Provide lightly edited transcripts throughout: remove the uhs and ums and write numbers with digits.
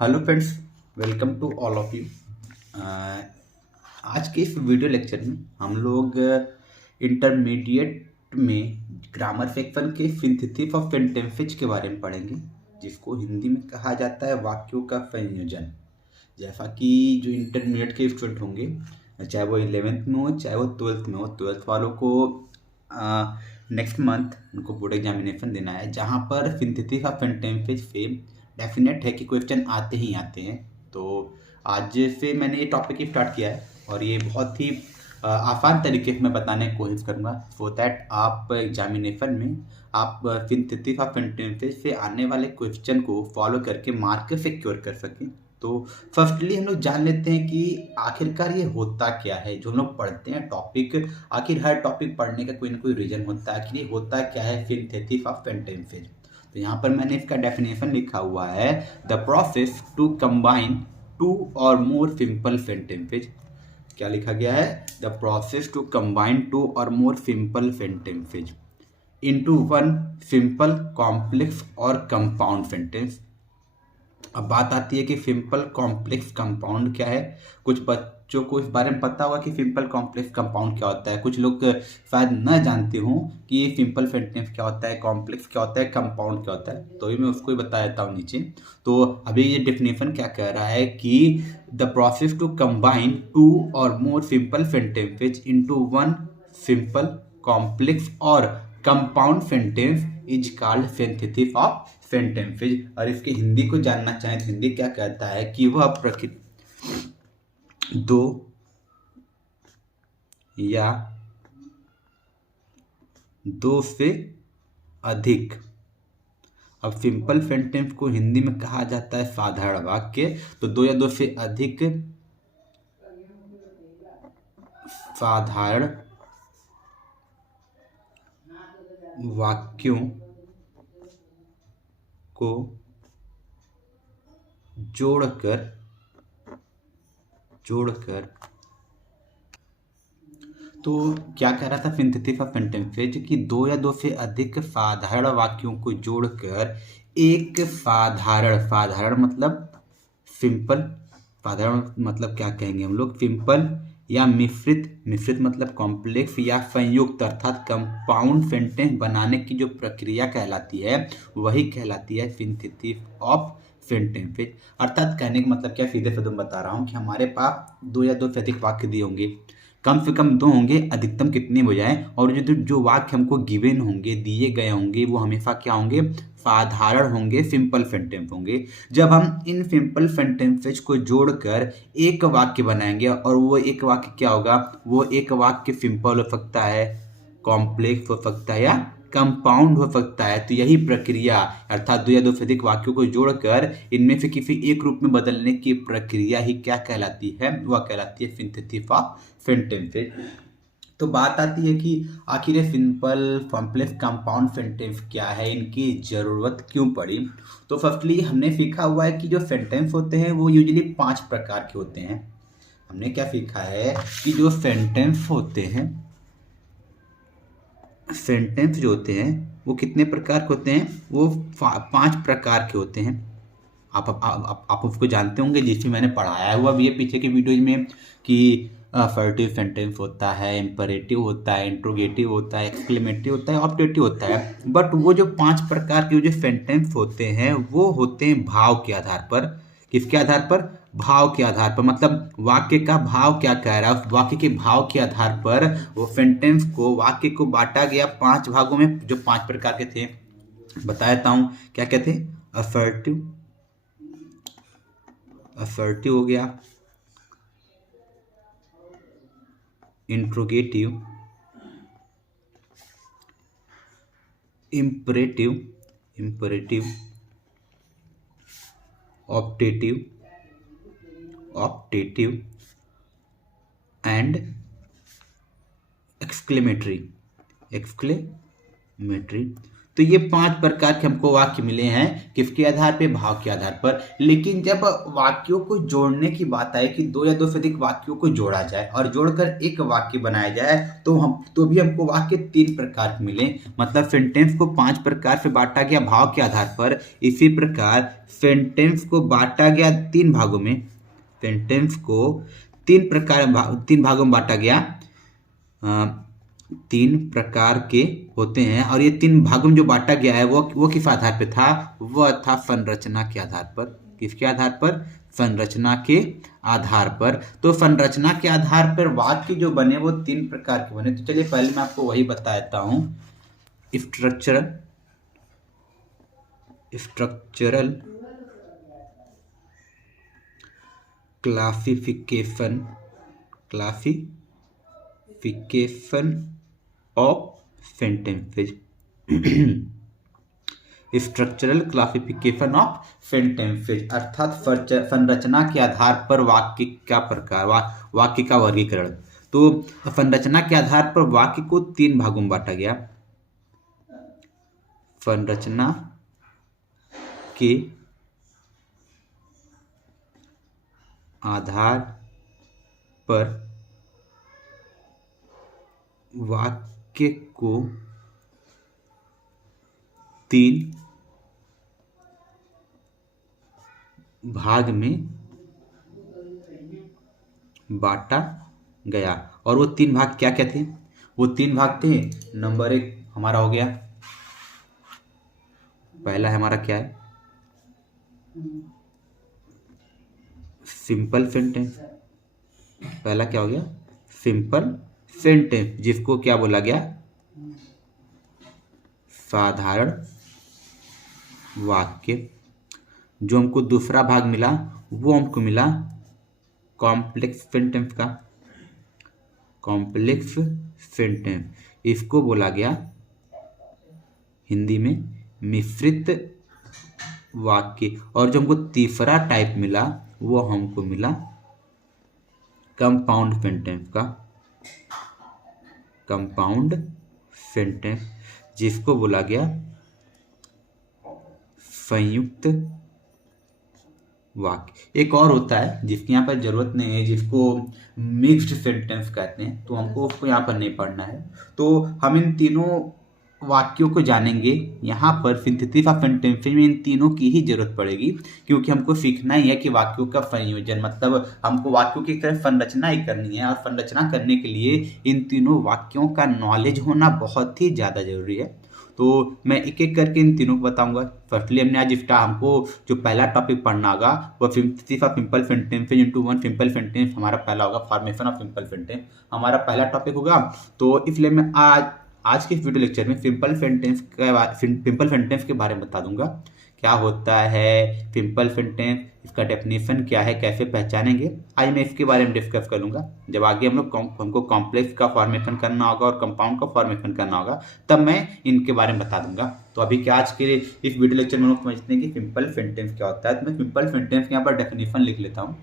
Hello friends, welcome to all of you. आज के इस वीडियो लेक्चर में हम लोग इंटरमीडिएट में ग्रामर सेक्शन के सिंथेसिस ऑफ सेंटेंसेस के बारे में पढ़ेंगे, जिसको हिंदी में कहा जाता है वाक्यों का संयोजन। जैसा कि जो इंटरमीडिएट के स्टूडेंट होंगे, चाहे वो 11th में हो चाहे वो 12th में हो, 12th वालों को नेक्स्ट मंथ उनको बोर्ड एग्जामिनेशन देना है, जहाँ पर सिंथेसिस ऑफ सेंटेंसेस से डेफिनेट है कि क्वेश्चन आते ही आते हैं। तो आज से मैंने ये टॉपिक स्टार्ट किया है और ये बहुत ही आसान तरीके से मैं बताने की कोशिश करूँगा, सो दैट आप एग्जामिनेशन में आप सिंथेसिस ऑफ सेंटेंसेस से आने वाले क्वेश्चन को फॉलो करके मार्क सिक्योर कर सकें। तो फर्स्टली हम लोग जान लेते हैं कि आखिरकार ये होता क्या है जो हम लोग पढ़ते हैं टॉपिक। आखिर हर टॉपिक पढ़ने का कोई ना कोई रीजन होता है। आखिर ये होता क्या है सिंथेसिस ऑफ सेंटेंसेस। तो यहाँ पर मैंने इसका डेफिनेशन लिखा हुआ है, the process to combine two or more simple sentences. क्या लिखा गया है? The process to combine two or more simple sentences into one simple complex or compound sentence. अब बात आती है कि सिंपल कॉम्प्लेक्स कंपाउंड क्या है। कुछ बच्चों को इस बारे में पता होगा कि सिंपल कॉम्प्लेक्स कंपाउंड क्या होता है, कुछ लोग शायद न जानते हों कि ये सिंपल सेंटेंस क्या होता है, कॉम्प्लेक्स क्या होता है, कंपाउंड क्या होता है। तो ये मैं उसको ही बता देता हूँ नीचे। तो अभी ये डेफिनेशन क्या कह रहा है कि the process to combine two or more simple sentences into one simple complex or compound sentence is called synthesis of sentences. और इसके हिंदी को जानना चाहें तो हिंदी क्या कहता है कि वह प्रकृति दो या दो से अधिक। अब सिंपल सेंटेंस को हिंदी में कहा जाता है साधारण वाक्य। तो दो या दो से अधिक साधारण वाक्यों को जोड़कर तो क्या कह रहा था सिंथेसिस ऑफ सेंटेंसेज कि दो या दो से अधिक साधारण वाक्यों को जोड़कर एक साधारण मतलब सिंपल, साधारण मतलब क्या कहेंगे हम लोग, सिंपल या मिश्रित मतलब कॉम्प्लेक्स या संयुक्त अर्थात कंपाउंड सेंटेंस बनाने की जो प्रक्रिया कहलाती है वही कहलाती है सिंथेसिस ऑफ सेंटेंसेज। अर्थात कहने का मतलब क्या, सीधे साधे बता रहा हूँ कि हमारे पास दो या दो से अधिक वाक्य दिए होंगे, कम से कम दो होंगे, अधिकतम कितने हो जाए, और जो वाक्य हमको गिवन होंगे, दिए गए होंगे, वो हमेशा क्या होंगे, साधारण होंगे, सिंपल सेंटेंस होंगे। जब हम इन सिंपल सेंटेंसेज को जोड़कर एक वाक्य बनाएंगे और वो एक वाक्य क्या होगा, वो एक वाक्य सिंपल हो सकता है, कॉम्प्लेक्स हो सकता है या कंपाउंड हो सकता है। तो यही प्रक्रिया अर्थात दो या दो से अधिक वाक्यों को जोड़कर इनमें से किसी एक रूप में बदलने की प्रक्रिया ही क्या कहलाती है, वह कहलाती है सिंथेसिस ऑफ सेंटेंसेज। तो बात आती है कि आखिर ये सिंपल कॉम्प्लेक्स कंपाउंड सेंटेंस क्या है, इनकी ज़रूरत क्यों पड़ी। तो फर्स्टली हमने सीखा हुआ है कि जो सेंटेंस होते हैं वो यूजुअली 5 प्रकार के होते हैं। हमने क्या सीखा है कि जो सेंटेंस होते हैं, सेंटेंस जो होते हैं वो कितने प्रकार के होते हैं, वो 5 प्रकार के होते हैं। आप उसको जानते होंगे, जिसमें मैंने पढ़ाया हुआ भी है पीछे की वीडियोज में कि असर्टिव सेंटेंस होता है, इंपरेटिव होता है, इंट्रोगेटिव होता है, एक्सक्लेमेटिव होता है, ऑब्जेक्टिव होता है। बट वो जो 5 प्रकार के जो सेंटेंस होते हैं वो होते हैं भाव के आधार पर। किसके आधार पर? भाव के आधार पर। मतलब वाक्य का भाव क्या कह रहा है, उस वाक्य के भाव के आधार पर वो सेंटेंस को, वाक्य को बांटा गया 5 भागों में, जो 5 प्रकार के थे बता देता हूँ। क्या क्या थे? असर्टिव हो गया, interrogative, imperative, optative and exclamatory. तो ये 5 प्रकार के हमको वाक्य मिले हैं, किसके आधार पे, भाव के आधार पर। लेकिन जब वाक्यों को जोड़ने की बात आए कि 2 या 2 से अधिक वाक्यों को जोड़ा जाए और जोड़कर एक वाक्य बनाया जाए, तो भी हमको वाक्य 3 प्रकार के मिले। मतलब सेंटेंस को 5 प्रकार से बांटा गया भाव के आधार पर, इसी प्रकार सेंटेंस को बांटा गया 3 भागों में। सेंटेंस को 3 भागों में बांटा गया। 3 प्रकार के होते हैं, और ये 3 भागों में जो बांटा गया है वो किस आधार पे था, वह था संरचना के आधार पर। किसके आधार पर, संरचना के आधार पर। तो संरचना के आधार पर वाक्य जो बने वो 3 प्रकार के बने। तो चलिए पहले मैं आपको वही बता देता हूं। Structural classification of sentences. Structural classification of sentences अर्थात संरचना के आधार पर वाक्य का प्रकार, वाक्य का वर्गीकरण। तो संरचना के आधार पर वाक्य को 3 भागों में बांटा गया। संरचना के आधार पर वाक्य को 3 भाग में बांटा गया। और वो 3 भाग क्या क्या थे, वो 3 भाग थे। नंबर 1 हमारा हो गया, पहला हमारा क्या है, सिंपल सेंटेंस। पहला क्या हो गया, सिंपल सेंटेंस, जिसको क्या बोला गया, साधारण वाक्य। जो हमको दूसरा भाग मिला वो हमको मिला कॉम्प्लेक्स सेंटेंस का, कॉम्प्लेक्स सेंटेंस। इसको बोला गया हिंदी में मिश्रित वाक्य। और जो हमको तीसरा टाइप मिला वो हमको मिला कंपाउंड सेंटेंस का, कंपाउंड सेंटेंस, जिसको बोला गया संयुक्त वाक्य। एक और होता है जिसकी यहाँ पर जरूरत नहीं है, जिसको मिक्स्ड सेंटेंस कहते हैं, तो हमको उसको यहाँ पर नहीं पढ़ना है। तो हम इन तीनों वाक्यों को जानेंगे। यहाँ पर सिंथेसिस ऑफ सेंटेंस में इन तीनों की ही जरूरत पड़ेगी, क्योंकि हमको सीखना ही है कि वाक्यों का संयोजन, मतलब हमको वाक्यों की तरह संरचना ही करनी है। और संरचना करने के लिए इन तीनों वाक्यों का नॉलेज होना बहुत ही ज़्यादा जरूरी है। तो मैं एक एक करके इन तीनों को बताऊंगा। फर्स्टली हमने आज हमको जो पहला टॉपिक पढ़ना होगा वो synthesis of simple sentences into one simple sentence हमारा पहला होगा, फॉर्मेशन ऑफ सिंपल सेंटेंस हमारा पहला टॉपिक होगा। तो इसलिए मैं आज के वीडियो लेक्चर में सिंपल सेंटेंस के बारे में बता दूंगा, क्या होता है सिंपल सेंटेंस, इसका डेफिनेशन क्या है, कैसे पहचानेंगे। आज मैं इसके बारे में डिस्कस करूंगा। जब आगे हमको कॉम्प्लेक्स का फॉर्मेशन करना होगा और कंपाउंड का फॉर्मेशन करना होगा, तब मैं इनके बारे में बता दूंगा। तो अभी क्या आज के इस वीडियो लेक्चर में हम समझते हैं कि सिंपल सेंटेंस क्या होता है। तो मैं सिंपल सेंटेंस के यहाँ पर डेफिनेशन लिख लेता हूँ।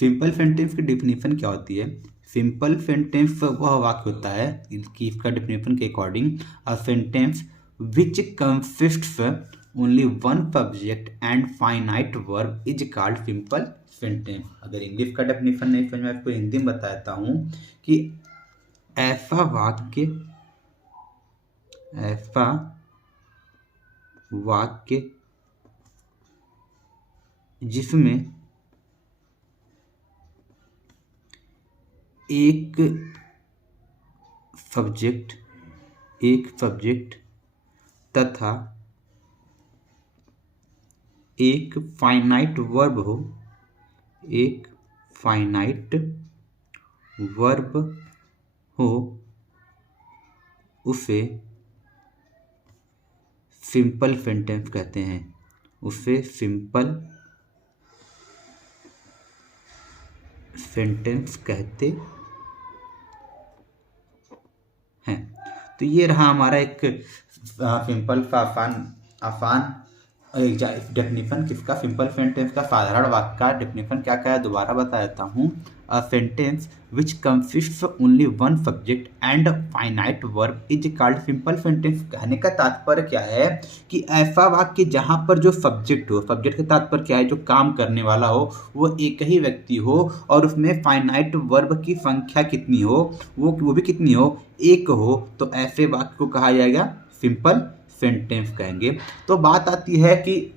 सिंपल सेंटेंस की डेफिनेशन क्या होती है, सिंपल सेंटेंस वह वाक्य होता है कि इसका डेफिनेशन के according a sentence which consists only one subject and finite verb is called simple sentence. अगर इंग्लिश का डेफिनेशन नहीं समझ में आपको हिंदी में बताता हूँ कि ऐसा वाक्य जिसमें एक सब्जेक्ट तथा एक फाइनाइट वर्ब हो, उसे सिंपल सेंटेंस कहते हैं। उसे सिंपल सेंटेंस कहते हैं। तो ये रहा हमारा एक सिंपल सा आसान डेफिनेशन किसका, सिंपल सेंटेंस का साधारण वाक्य का डेफिनेशन क्या क्या है दोबारा बता देता हूँ। A sentence which consists only one subject and finite verb is called simple sentence. कहने का तात्पर्य क्या है कि ऐसा वाक्य जहाँ पर जो सब्जेक्ट हो, सब्जेक्ट का तात्पर्य क्या है, जो काम करने वाला हो वो एक ही व्यक्ति हो और उसमें फाइनाइट वर्ब की संख्या कितनी हो, वो भी कितनी हो, एक हो, तो ऐसे वाक्य को कहा जाएगा सिंपल सेंटेंस कहेंगे। तो बात आती है कि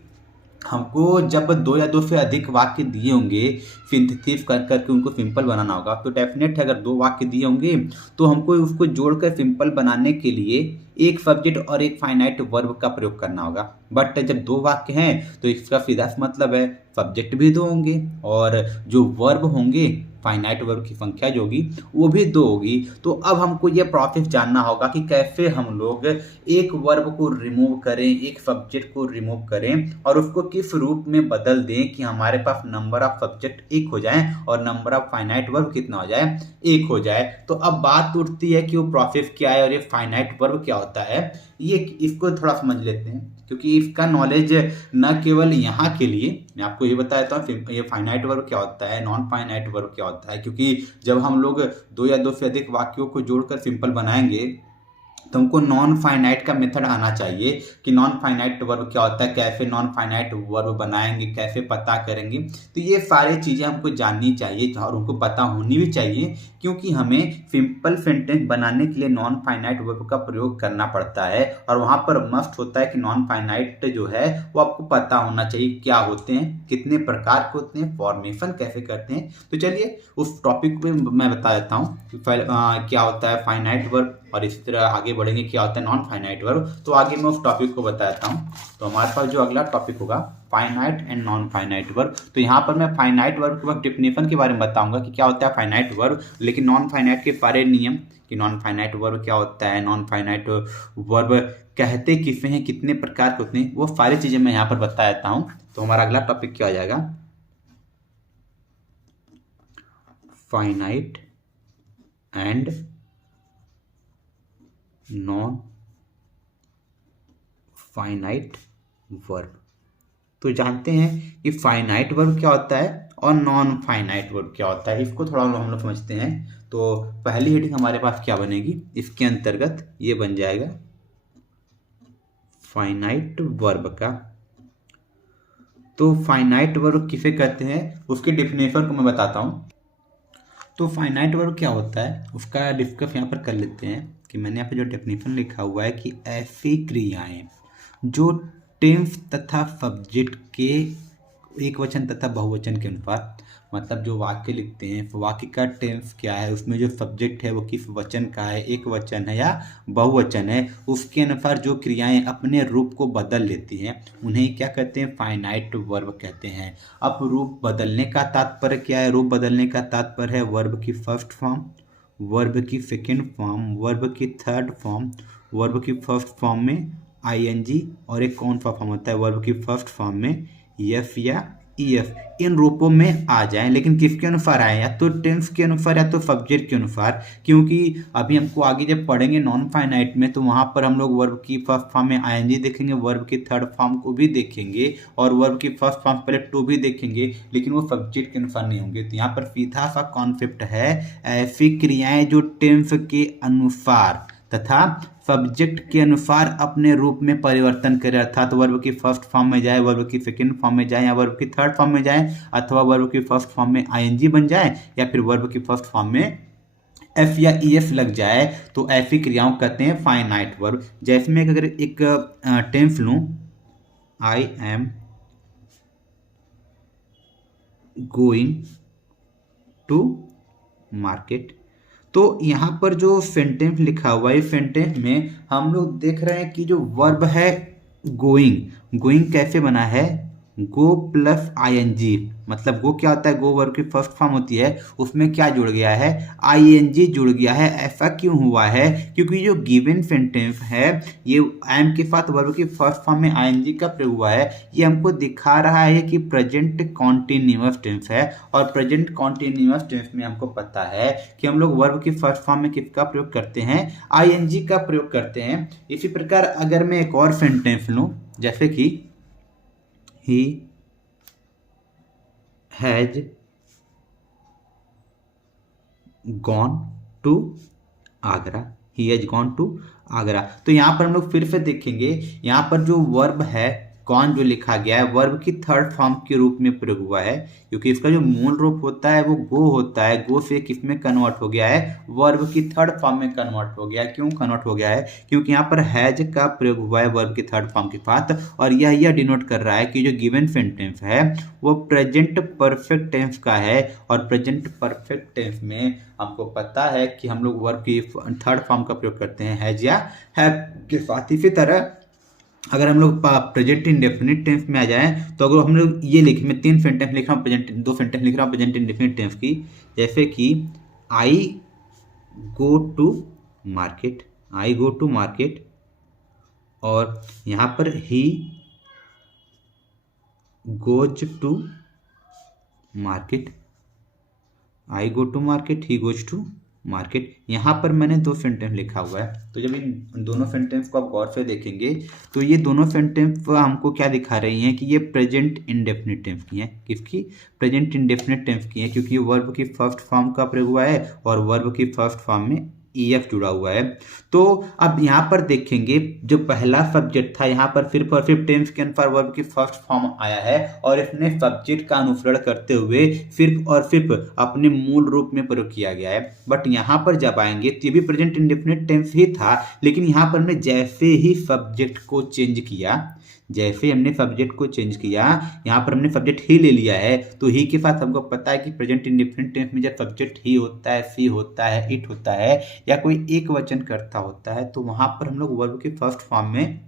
हमको जब दो या दो से अधिक वाक्य दिए होंगे सिंथेसिस कर करके उनको सिंपल बनाना होगा, तो डेफिनेट है अगर दो वाक्य दिए होंगे तो हमको उसको जोड़कर सिंपल बनाने के लिए एक सब्जेक्ट और एक फाइनाइट वर्ब का प्रयोग करना होगा। बट जब दो वाक्य हैं तो इसका सीधा सा मतलब है सब्जेक्ट भी दो होंगे और जो वर्ब होंगे, फाइनाइट वर्ब की संख्या जो होगी वो भी दो होगी। तो अब हमको ये प्रोसेस जानना होगा कि कैसे हम लोग एक वर्ब को रिमूव करें, एक सब्जेक्ट को रिमूव करें और उसको किस रूप में बदल दें कि हमारे पास नंबर ऑफ सब्जेक्ट एक हो जाए और नंबर ऑफ फाइनाइट वर्ब कितना हो जाए, एक हो जाए। तो अब बात उठती है कि वो प्रोसेस क्या है और ये फाइनाइट वर्ब क्या होता है। ये इसको थोड़ा समझ लेते हैं क्योंकि इसका नॉलेज न केवल यहाँ के लिए, मैं आपको ये बता देता हूँ ये फाइनाइट वर्ब क्या होता है, नॉन फाइनाइट वर्ब क्या होता है। क्योंकि जब हम लोग दो या दो से अधिक वाक्यों को जोड़कर सिंपल बनाएंगे तो हमको नॉन फाइनाइट का मेथड आना चाहिए कि नॉन फाइनाइट वर्ब क्या होता है, कैसे नॉन फाइनाइट वर्ब बनाएंगे, कैसे पता करेंगे। तो ये सारी चीज़ें हमको जाननी चाहिए और उनको पता होनी भी चाहिए क्योंकि हमें सिंपल सेंटेंस बनाने के लिए नॉन फाइनाइट वर्ब का प्रयोग करना पड़ता है और वहाँ पर मस्ट होता है कि नॉन फाइनाइट जो है वो आपको पता होना चाहिए क्या होते हैं, कितने प्रकार के होते हैं, फॉर्मेशन कैसे करते हैं। तो चलिए उस टॉपिक पे मैं बता देता हूँ क्या होता है फाइनाइट वर्ब और इसी तरह आगे बढ़ेंगे क्या होता है नॉन फाइनाइट वर्ब। तो आगे मैं उस टॉपिक को बताता हूँ। तो हमारे पास जो अगला टॉपिक होगा finite and non finite verb. तो यहाँ पर मैं फाइनाइट वर्ब के वक्त डेफिनेशन के बारे में बताऊंगा कि क्या होता है फाइनाइट वर्ब, लेकिन नॉन फाइनाइट के सारे नियम कि नॉन फाइनाइट वर्ब क्या होता है, नॉन फाइनाइट वर्ब कहते किसे हैं, कितने प्रकार के होते हैं, वो सारी चीजें मैं यहाँ पर बता देता हूँ। तो हमारा अगला टॉपिक क्या हो जाएगा, finite and non finite verb. तो जानते हैं कि फाइनाइट वर्ब क्या होता है और नॉन फाइनाइट वर्ब क्या होता है, इसको थोड़ा हम लोग समझते हैं। तो पहली हेडिंग हमारे पास क्या बनेगी, इसके अंतर्गत ये बन जाएगा फाइनाइट वर्ब का। तो फाइनाइट वर्ब किसे कहते हैं उसके डेफिनेशन को मैं बताता हूँ। तो फाइनाइट वर्ब क्या होता है उसका डिस्कस यहाँ पर कर लेते हैं कि मैंने यहाँ पे जो डेफिनेशन लिखा हुआ है कि ऐसी क्रियाएं जो टेंस तथा सब्जेक्ट के एक वचन तथा बहुवचन के अनुसार, मतलब जो वाक्य लिखते हैं वाक्य का टेंस क्या है, उसमें जो सब्जेक्ट है वो किस वचन का है, एक वचन है या बहुवचन है, उसके अनुसार जो क्रियाएं अपने रूप को बदल लेती हैं उन्हें क्या कहते हैं, फाइनाइट वर्ब कहते हैं। अब रूप बदलने का तात्पर्य क्या है, रूप बदलने का तात्पर्य है वर्ब की फर्स्ट फॉर्म, वर्ब की सेकेंड फॉर्म, वर्ब की थर्ड फॉर्म, वर्ब की फर्स्ट फॉर्म में आईएनजी और एक कौन सा फॉर्म होता है वर्ब की फर्स्ट फॉर्म में एफ या ईएफ, इन रूपों में आ जाएं। लेकिन किसके अनुसार आए, या तो टेंस के अनुसार या तो सब्जेक्ट के अनुसार। क्योंकि अभी हमको आगे जब पढ़ेंगे नॉन फाइनाइट में तो वहाँ पर हम लोग वर्ब की फर्स्ट फॉर्म में आईएनजी देखेंगे, वर्ब की थर्ड फॉर्म को भी देखेंगे और वर्ब की फर्स्ट फॉर्म पहले टू भी देखेंगे, लेकिन वो सब्जेक्ट के अनुसार नहीं होंगे। तो यहाँ पर सीधा सा कॉन्सेप्ट है ऐसी क्रियाएं जो टेंस के अनुसार तथा सब्जेक्ट के अनुसार अपने रूप में परिवर्तन करें, अर्थात वर्ब की फर्स्ट फॉर्म में जाए, वर्ब की सेकेंड फॉर्म में जाए या वर्ब की थर्ड फॉर्म में जाए, अथवा वर्ब की फर्स्ट फॉर्म में आईएनजी बन जाए या फिर वर्ब की फर्स्ट फॉर्म में एफ या ईएफ लग जाए, तो ऐसी क्रियाओं कहते हैं फाइनाइट वर्ब। जैसे मैं अगर एक टेंस लूं, I am going to market, तो यहाँ पर जो सेंटेंस लिखा हुआ है सेंटेंस में हम लोग देख रहे हैं कि जो वर्ब है गोइंग, गोइंग कैसे बना है, गो प्लस आईएनजी, मतलब गो क्या होता है, गो वर्ब की फर्स्ट फॉर्म होती है, उसमें क्या जुड़ गया है, आईएनजी जुड़ गया है। ऐसा क्यों हुआ है, क्योंकि जो गिवन सेंटेंस है ये एम के साथ वर्ब की फर्स्ट फॉर्म में आईएनजी का प्रयोग हुआ है, ये हमको दिखा रहा है कि प्रेजेंट कॉन्टिन्यूअस टेंस है। और प्रेजेंट कॉन्टिन्यूअस टेंस में हमको पता है कि हम लोग वर्ब की फर्स्ट फॉर्म में किसका प्रयोग करते हैं, आईएनजी का प्रयोग करते हैं। इसी प्रकार अगर मैं एक और सेंटेंस लूँ, जैसे कि he has gone to Agra, he has gone to Agra. तो यहाँ पर हम लोग फिर से देखेंगे, यहाँ पर जो वर्ब है गॉन जो लिखा गया है वर्ब की थर्ड फॉर्म के रूप में प्रयोग हुआ है, क्योंकि इसका जो मूल रूप होता है वो गो होता है। गो से किस में कन्वर्ट हो गया है, वर्ब की थर्ड फॉर्म में कन्वर्ट हो गया है। क्यों कन्वर्ट हो गया है, क्योंकि यहाँ पर हैज का प्रयोग हुआ है वर्ब की थर्ड फॉर्म के साथ, और यह डिनोट कर रहा है कि जो गिवन सेंटेंस है वो प्रेजेंट परफेक्ट टेंस का है। और प्रेजेंट परफेक्ट टेंस में हमको पता है कि हम लोग वर्ब की थर्ड फॉर्म का प्रयोग करते हैं हैज या हैव के साथ। इसी तरह अगर हम लोग प्रेजेंट इंडेफिनिट टेंस में आ जाएं, तो अगर हम लोग ये लिखें, मैं 3 सेंटेंस लिख रहा हूँ प्रेजेंट, 2 सेंटेंस लिख रहा हूँ प्रेजेंट इंडेफिनिट टेंस की, जैसे कि I go to market, I go to market, और यहाँ पर he goes to market, I go to market, he goes to market. यहाँ पर मैंने 2 सेंटेंस लिखा हुआ है। तो जब इन दोनों सेंटेंस को आप गौर से देखेंगे तो ये दोनों सेंटेंस हमको क्या दिखा रही हैं कि ये प्रेजेंट इंडेफिनिट टेंस की हैं। किसकी, प्रेजेंट इंडेफिनिट टेंस की हैं, क्योंकि वर्ब की फर्स्ट फॉर्म का प्रयोग हुआ है और वर्ब की फर्स्ट फॉर्म में ef जुड़ा हुआ है। तो अब यहाँ पर देखेंगे जो पहला सब्जेक्ट था, यहाँ पर सिर्फ और सिर्फ टेंस के अनुसार वर्ब की फर्स्ट फॉर्म आया है, और इसने सब्जेक्ट का अनुसरण करते हुए सिर्फ और सिर्फ अपने मूल रूप में प्रयोग किया गया है। बट यहाँ पर जब आएंगे तो ये भी प्रेजेंट इंडेफिनिट टेंस ही था, लेकिन यहाँ पर हमने जैसे ही सब्जेक्ट को चेंज किया, जैसे हमने सब्जेक्ट को चेंज किया, यहाँ पर हमने सब्जेक्ट ही ले लिया है, तो ही के साथ हमको पता है कि प्रेजेंट इंडेफिनिट टेंस में जब सब्जेक्ट ही होता है, सी होता है, इट होता है, या कोई एक वचन कर्ता होता है, तो वहाँ पर हम लोग वर्ब के फर्स्ट फॉर्म में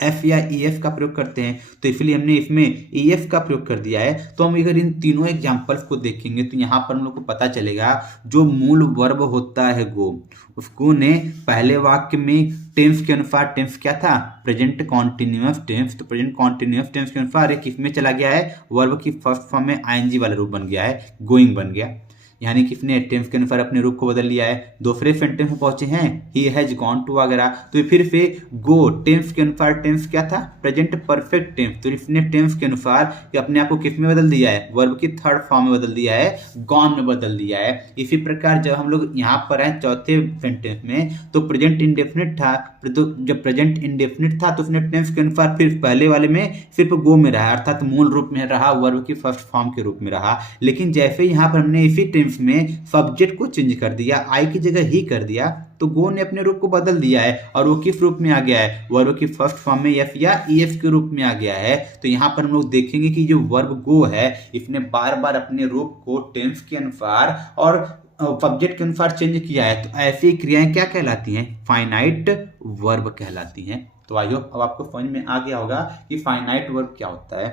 एफ या ई एफ का प्रयोग करते हैं। तो इसलिए हमने इसमें ई एफ का प्रयोग कर दिया है। तो हम अगर इन तीनों एग्जाम्पल्स को देखेंगे तो यहाँ पर हम लोग को पता चलेगा जो मूल वर्ब होता है गो, उसको ने पहले वाक्य में टेंस के अनुसार, टेंस क्या था, प्रेजेंट कॉन्टिन्यूअस टेंस, तो प्रेजेंट कॉन्टिन्यूअस टेंस के अनुसार एक किसमें चला गया है, वर्ब की फर्स्ट फॉर्म में आईएनजी वाला रूप बन गया है, गोइंग बन गया, यानी किसने टेंस के अनुसार अपने रूप को बदल लिया है। दूसरे सेंटेंस में पहुंचे हैं he has gone to Agra, तो फिर से गो टेंस के अनुसार, टेंस क्या था, प्रेजेंट परफेक्ट टेंस, तो इसने टेंस के अनुसार अपने आप को किस में बदल दिया है, वर्ब की थर्ड फॉर्म में बदल दिया है, गॉन में बदल दिया है। इसी प्रकार जब हम लोग यहाँ पर आए चौथे सेंटेंस में, तो प्रेजेंट इंडेफिनिट था, तो जब प्रेजेंट इंडेफिनिट था तो उसने टेंस के अनुसार फिर पहले वाले में सिर्फ गो में रहा, अर्थात मूल रूप में रहा, वर्ब की फर्स्ट फॉर्म के रूप में रहा। लेकिन जैसे यहाँ पर हमने इसी टेंस में सब्जेक्ट को चेंज कर दिया, आई की जगह ही कर दिया, तो गो ने अपने रूप को बदल दिया है, और वो किस रूप में आ गया है, वर्ब की फर्स्ट फॉर्म में एफ या ई एफ के रूप में आ गया है। तो यहाँ पर हम लोग देखेंगे कि जो वर्ब गो है इसने बार बार अपने रूप को टेंस के अनुसार और सब्जेक्ट के अनुसार चेंज किया है। तो ऐसी क्रियाएं क्या कहलाती हैं, फाइनाइट वर्ब कहलाती हैं। तो आई होप अब आपको समझ में आ गया होगा कि फाइनाइट वर्ब क्या होता है।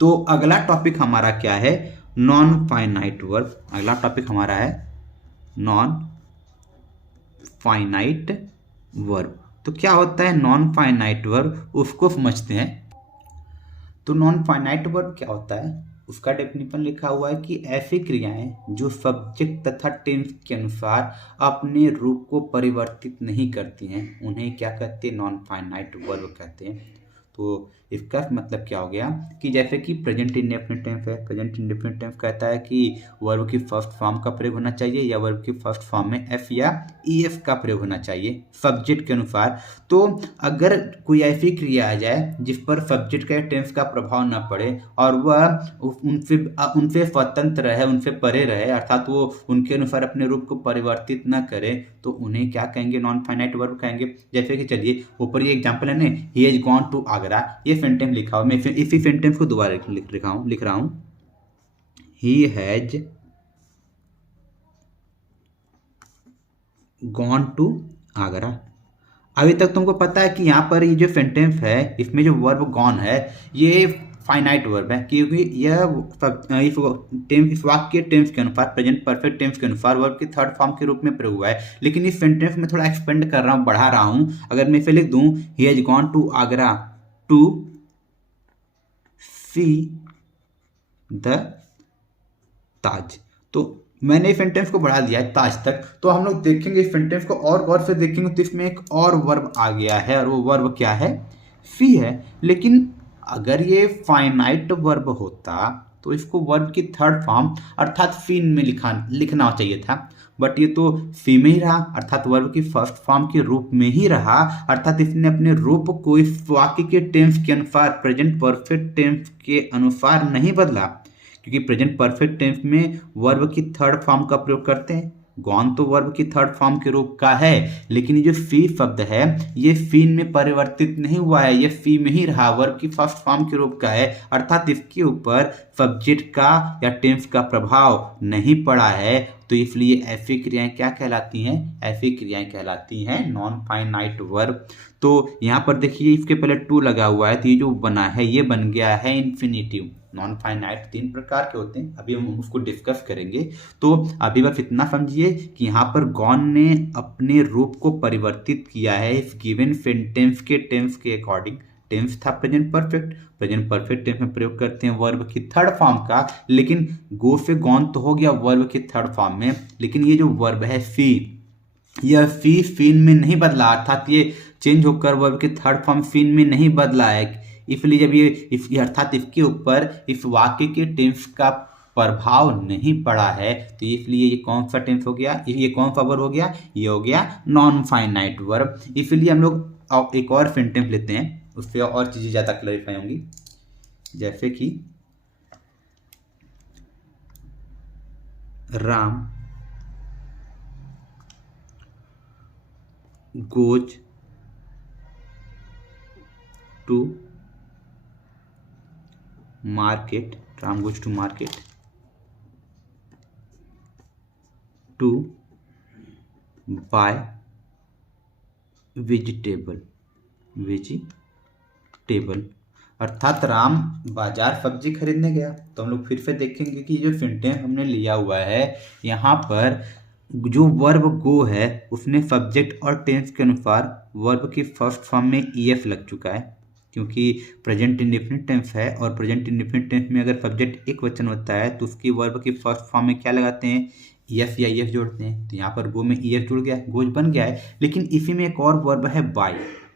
तो अगला टॉपिक हमारा क्या है, नॉन फाइनाइट वर्ब। अगला टॉपिक हमारा है नॉन फाइनाइट वर्ब। तो क्या होता है नॉन फाइनाइट वर्ब, उसको समझते हैं। तो नॉन फाइनाइट वर्ब क्या होता है, उसका डेफिनेशन लिखा हुआ है कि ऐसी क्रियाएं जो सब्जेक्ट तथा टेंस के अनुसार अपने रूप को परिवर्तित नहीं करती हैं, उन्हें क्या कहते हैं, नॉन फाइनाइट वर्ब कहते हैं। तो इसका मतलब क्या हो गया कि जैसे कि प्रेजेंट इंडेफिनिट टेंस है, प्रेजेंट इंडेफिनिट टेंस कहता है कि वर्ब की फर्स्ट फॉर्म का प्रयोग होना चाहिए, या वर्ब की फर्स्ट फॉर्म में एफ या ई एफ का प्रयोग होना चाहिए सब्जेक्ट के अनुसार। तो अगर कोई ऐसी क्रिया आ जाए जिस पर सब्जेक्ट का टेंस का प्रभाव न पड़े और वह उनसे स्वतंत्र रहे, उनसे परे रहे, अर्थात वो उनके अनुसार अपने रूप को परिवर्तित न करे, तो उन्हें क्या कहेंगे, नॉन फाइनाइट वर्ब कहेंगे। जैसे कि चलिए ऊपर ये एग्जाम्पल है ना, he has gone to Agra, ये सेंटेंस लिखा हुआ, मैं इसी सेंटेंस को दोबारा लिख रहा हूं, he has gone to Agra. अभी तक तुमको पता है कि यहाँ पर ये जो सेंटेंस है इसमें जो वर्ब गॉन है ये फाइनाइट वर्ब है, क्योंकि यह इस वाक्य टेंस के अनुसार, प्रेजेंट परफेक्ट टेंस के अनुसार वर्ब की थर्ड फॉर्म के रूप में प्रयोग हुआ है। लेकिन इस सेंटेंस में थोड़ा एक्सपेंड कर रहा हूँ, बढ़ा रहा हूँ। अगर मैं इसे लिख दूं, he has gone to Agra to see the Taj, तो मैंने इस सेंटेंस को बढ़ा दिया है ताज तक। तो हम लोग देखेंगे इस सेंटेंस को और गौर से देखेंगे तो इसमें एक और वर्ब आ गया है, और वो वर्ब क्या है, सी है। लेकिन अगर ये फाइनाइट वर्ब होता तो इसको वर्ब की थर्ड फॉर्म अर्थात फीन में लिखना चाहिए था, बट ये तो फी में ही रहा अर्थात वर्ब की फर्स्ट फॉर्म के रूप में ही रहा, अर्थात इसने अपने रूप को इस वाक्य के टेंस के अनुसार प्रेजेंट परफेक्ट टेंस के अनुसार नहीं बदला, क्योंकि प्रेजेंट परफेक्ट टेंस में वर्ब की थर्ड फॉर्म का प्रयोग करते हैं। गॉन तो वर्ब की थर्ड फॉर्म के रूप का है, लेकिन ये जो फी शब्द है ये फीन में परिवर्तित नहीं हुआ है, ये फी में ही रहा, वर्ब की फर्स्ट फॉर्म के रूप का है, अर्थात इसके ऊपर सब्जेक्ट का या टेंस का प्रभाव नहीं पड़ा है। तो इसलिए ऐसी क्रियाएं क्या कहलाती हैं? ऐसी क्रियाएं कहलाती हैं नॉन फाइनाइट वर्ब। तो यहाँ पर देखिए इसके पहले टू लगा हुआ है, तो ये जो बना है ये बन गया है इन्फिनिटिव। नॉन फाइनाइट तीन प्रकार के होते हैं, अभी हम उसको डिस्कस करेंगे। तो अभी बस इतना समझिए कि यहाँ पर गॉन ने अपने रूप को परिवर्तित किया है इस गिवन सेंटेंस के टेंस के अकॉर्डिंग। टेंस था present perfect, present perfect tense में प्रयोग करते हैं वर्ब की थर्ड फॉर्म का, लेकिन गो से गॉन तो हो गया वर्ब की थर्ड फॉर्म में, लेकिन ये जो वर्ब है फी, यह फी फीन में नहीं बदला, अर्थात ये चेंज होकर वर्ब के थर्ड फॉर्म फीन में नहीं बदला है। इसलिए जब ये अर्थात इसके ऊपर इस वाक्य के टेंस का प्रभाव नहीं पड़ा है, तो इसलिए ये कौन सा टेंस हो गया? ये कौन सा वर्ब हो गया? ये हो गया नॉन फाइनाइट वर्ब। इसलिए हम लोग एक और सेंटेंस लेते हैं, उससे और चीजें ज्यादा क्लैरिफाई होंगी। जैसे कि Ram goes to market, Ram goes to market to buy vegetable, अर्थात राम बाजार सब्जी खरीदने गया। तो हम लोग फिर से देखेंगे कि जो सेंटेंस हमने लिया हुआ है यहाँ पर जो वर्ब गो है उसने सब्जेक्ट और टेंस के अनुसार वर्ब की फर्स्ट फॉर्म में ईएफ लग चुका है, क्योंकि प्रेजेंट इंडेफिनिट टेंस है और प्रेजेंट इंडेफिनिट टेंस में अगर सब्जेक्ट एक वचन होता है तो उसकी वर्ब की फर्स्ट फॉर्म में क्या लगाते हैं? ईएफ या ईएफ जोड़ते हैं। तो यहाँ पर गो में ईएफ जुड़ गया, गोज बन गया है। लेकिन इसी में एक और वर्ब है बाई।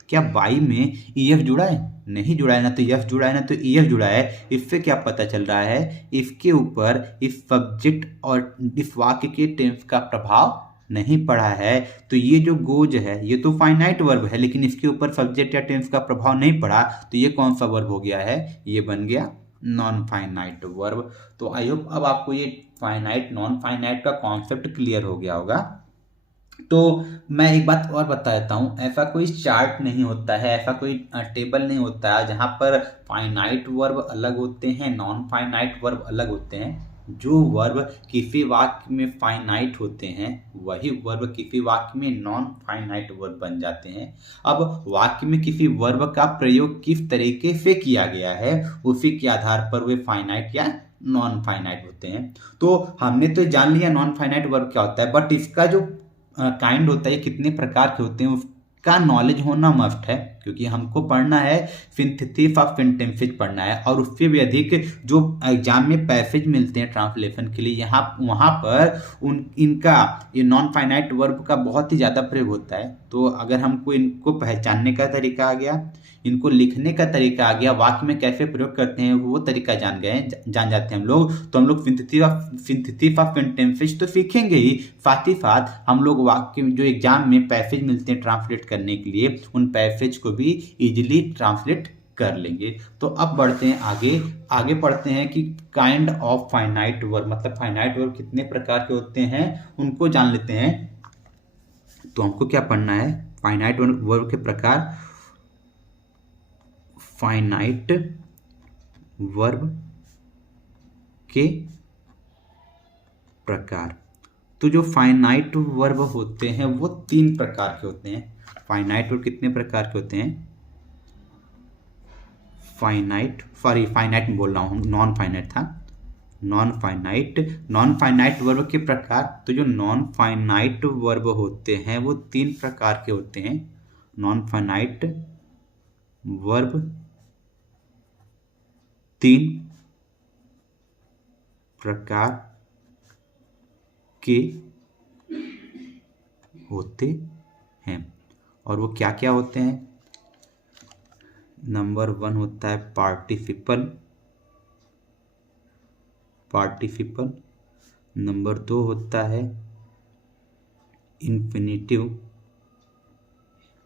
क्या बाई में ईएफ जुड़ा है? नहीं जुड़ा है, ना तो ईएफ जुड़ा है ना तो ईएफ जुड़ा है। इससे क्या पता चल रहा है? इसके ऊपर इस सब्जेक्ट और इस वाक्य के टेंस का प्रभाव नहीं पड़ा है। तो ये जो गोज है ये तो फाइनाइट वर्ब है, लेकिन इसके ऊपर सब्जेक्ट या टेंस का प्रभाव नहीं पड़ा, तो ये कौन सा वर्ब हो गया है? ये बन गया नॉन फाइनाइट वर्ब। तो आई होप अब आपको ये फाइनाइट नॉन फाइनाइट का कॉन्सेप्ट क्लियर हो गया होगा। तो मैं एक बात और बता देता हूँ, ऐसा कोई चार्ट नहीं होता है, ऐसा कोई टेबल नहीं होता है जहाँ पर फाइनाइट वर्ब अलग होते हैं, नॉन फाइनाइट वर्ब अलग होते हैं। जो वर्ब किसी वाक्य में फाइनाइट होते हैं वही वर्ब किसी वाक्य में नॉन फाइनाइट वर्ब बन जाते हैं। अब वाक्य में किसी वर्ब का प्रयोग किस तरीके से किया गया है उसी के आधार पर वे फाइनाइट या नॉन फाइनाइट होते हैं। तो हमने तो जान लिया नॉन फाइनाइट वर्ब क्या होता है, बट इसका जो काइंड होता है, कितने प्रकार के होते हैं, उसका नॉलेज होना मस्ट है, क्योंकि हमको पढ़ना है सिंथेसिस ऑफ सेंटेंसेस पढ़ना है। और उससे भी अधिक जो एग्जाम में पैसेज मिलते हैं ट्रांसलेशन के लिए, यहाँ वहाँ पर इनका ये नॉन फाइनाइट वर्ब का बहुत ही ज़्यादा प्रयोग होता है। तो अगर हमको इनको पहचानने का तरीका आ गया, इनको लिखने का तरीका आ गया, वाक्य में कैसे प्रयोग करते हैं वो तरीका जान जाते हैं हम लोग, तो हम लोग सिंथेसिस ऑफ सेंटेंसेस तो सीखेंगे ही, साथ ही साथ हम लोग वाक्य जो एग्जाम में पैसेज मिलते हैं ट्रांसलेट करने के लिए, उन पैसेज को भी इजीली ट्रांसलेट कर लेंगे। तो अब बढ़ते हैं आगे पढ़ते हैं कि काइंड ऑफ फाइनाइट वर्ब, मतलब फाइनाइट वर्ब कितने प्रकार के होते हैं उनको जान लेते हैं। तो हमको क्या पढ़ना है? फाइनाइट वर्ब के प्रकार, फाइनाइट वर्ब के प्रकार। तो जो फाइनाइट वर्ब होते हैं वो तीन प्रकार के होते हैं। फाइनाइट वर्ब कितने प्रकार के होते हैं? फाइनाइट बोल रहा हूँ, नॉन फाइनाइट था, नॉन फाइनाइट वर्ब के प्रकार। तो जो नॉन फाइनाइट वर्ब होते हैं वो तीन प्रकार के होते हैं। नॉन फाइनाइट वर्ब तीन प्रकार के होते हैं, और वो क्या क्या होते हैं नंबर 1 होता है पार्टिसिपल, पार्टिसिपल। नंबर 2 होता है इन्फिनिटिव,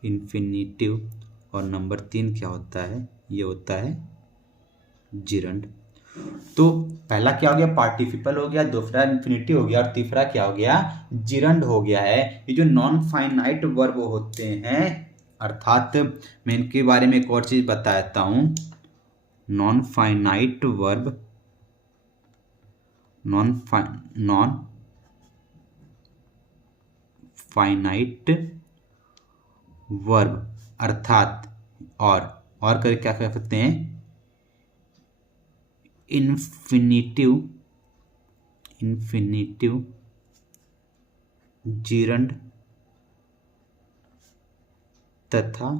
इन्फिनिटिव। और नंबर 3 क्या होता है, ये होता है जिरंड। तो पहला क्या हो गया, पार्टिसिपल हो गया, दूसरा इन्फिनिटिव हो गया और तीसरा क्या हो गया, जिरंड हो गया है। ये जो नॉन फाइनाइट वर्ब होते हैं, अर्थात मैं इनके बारे में एक और चीज बताता हूं। Non finite verb, non finite verb अर्थात और कर क्या कह सकते हैं, इन्फिनिटिव, इन्फिनिटिव, जिरंड तथा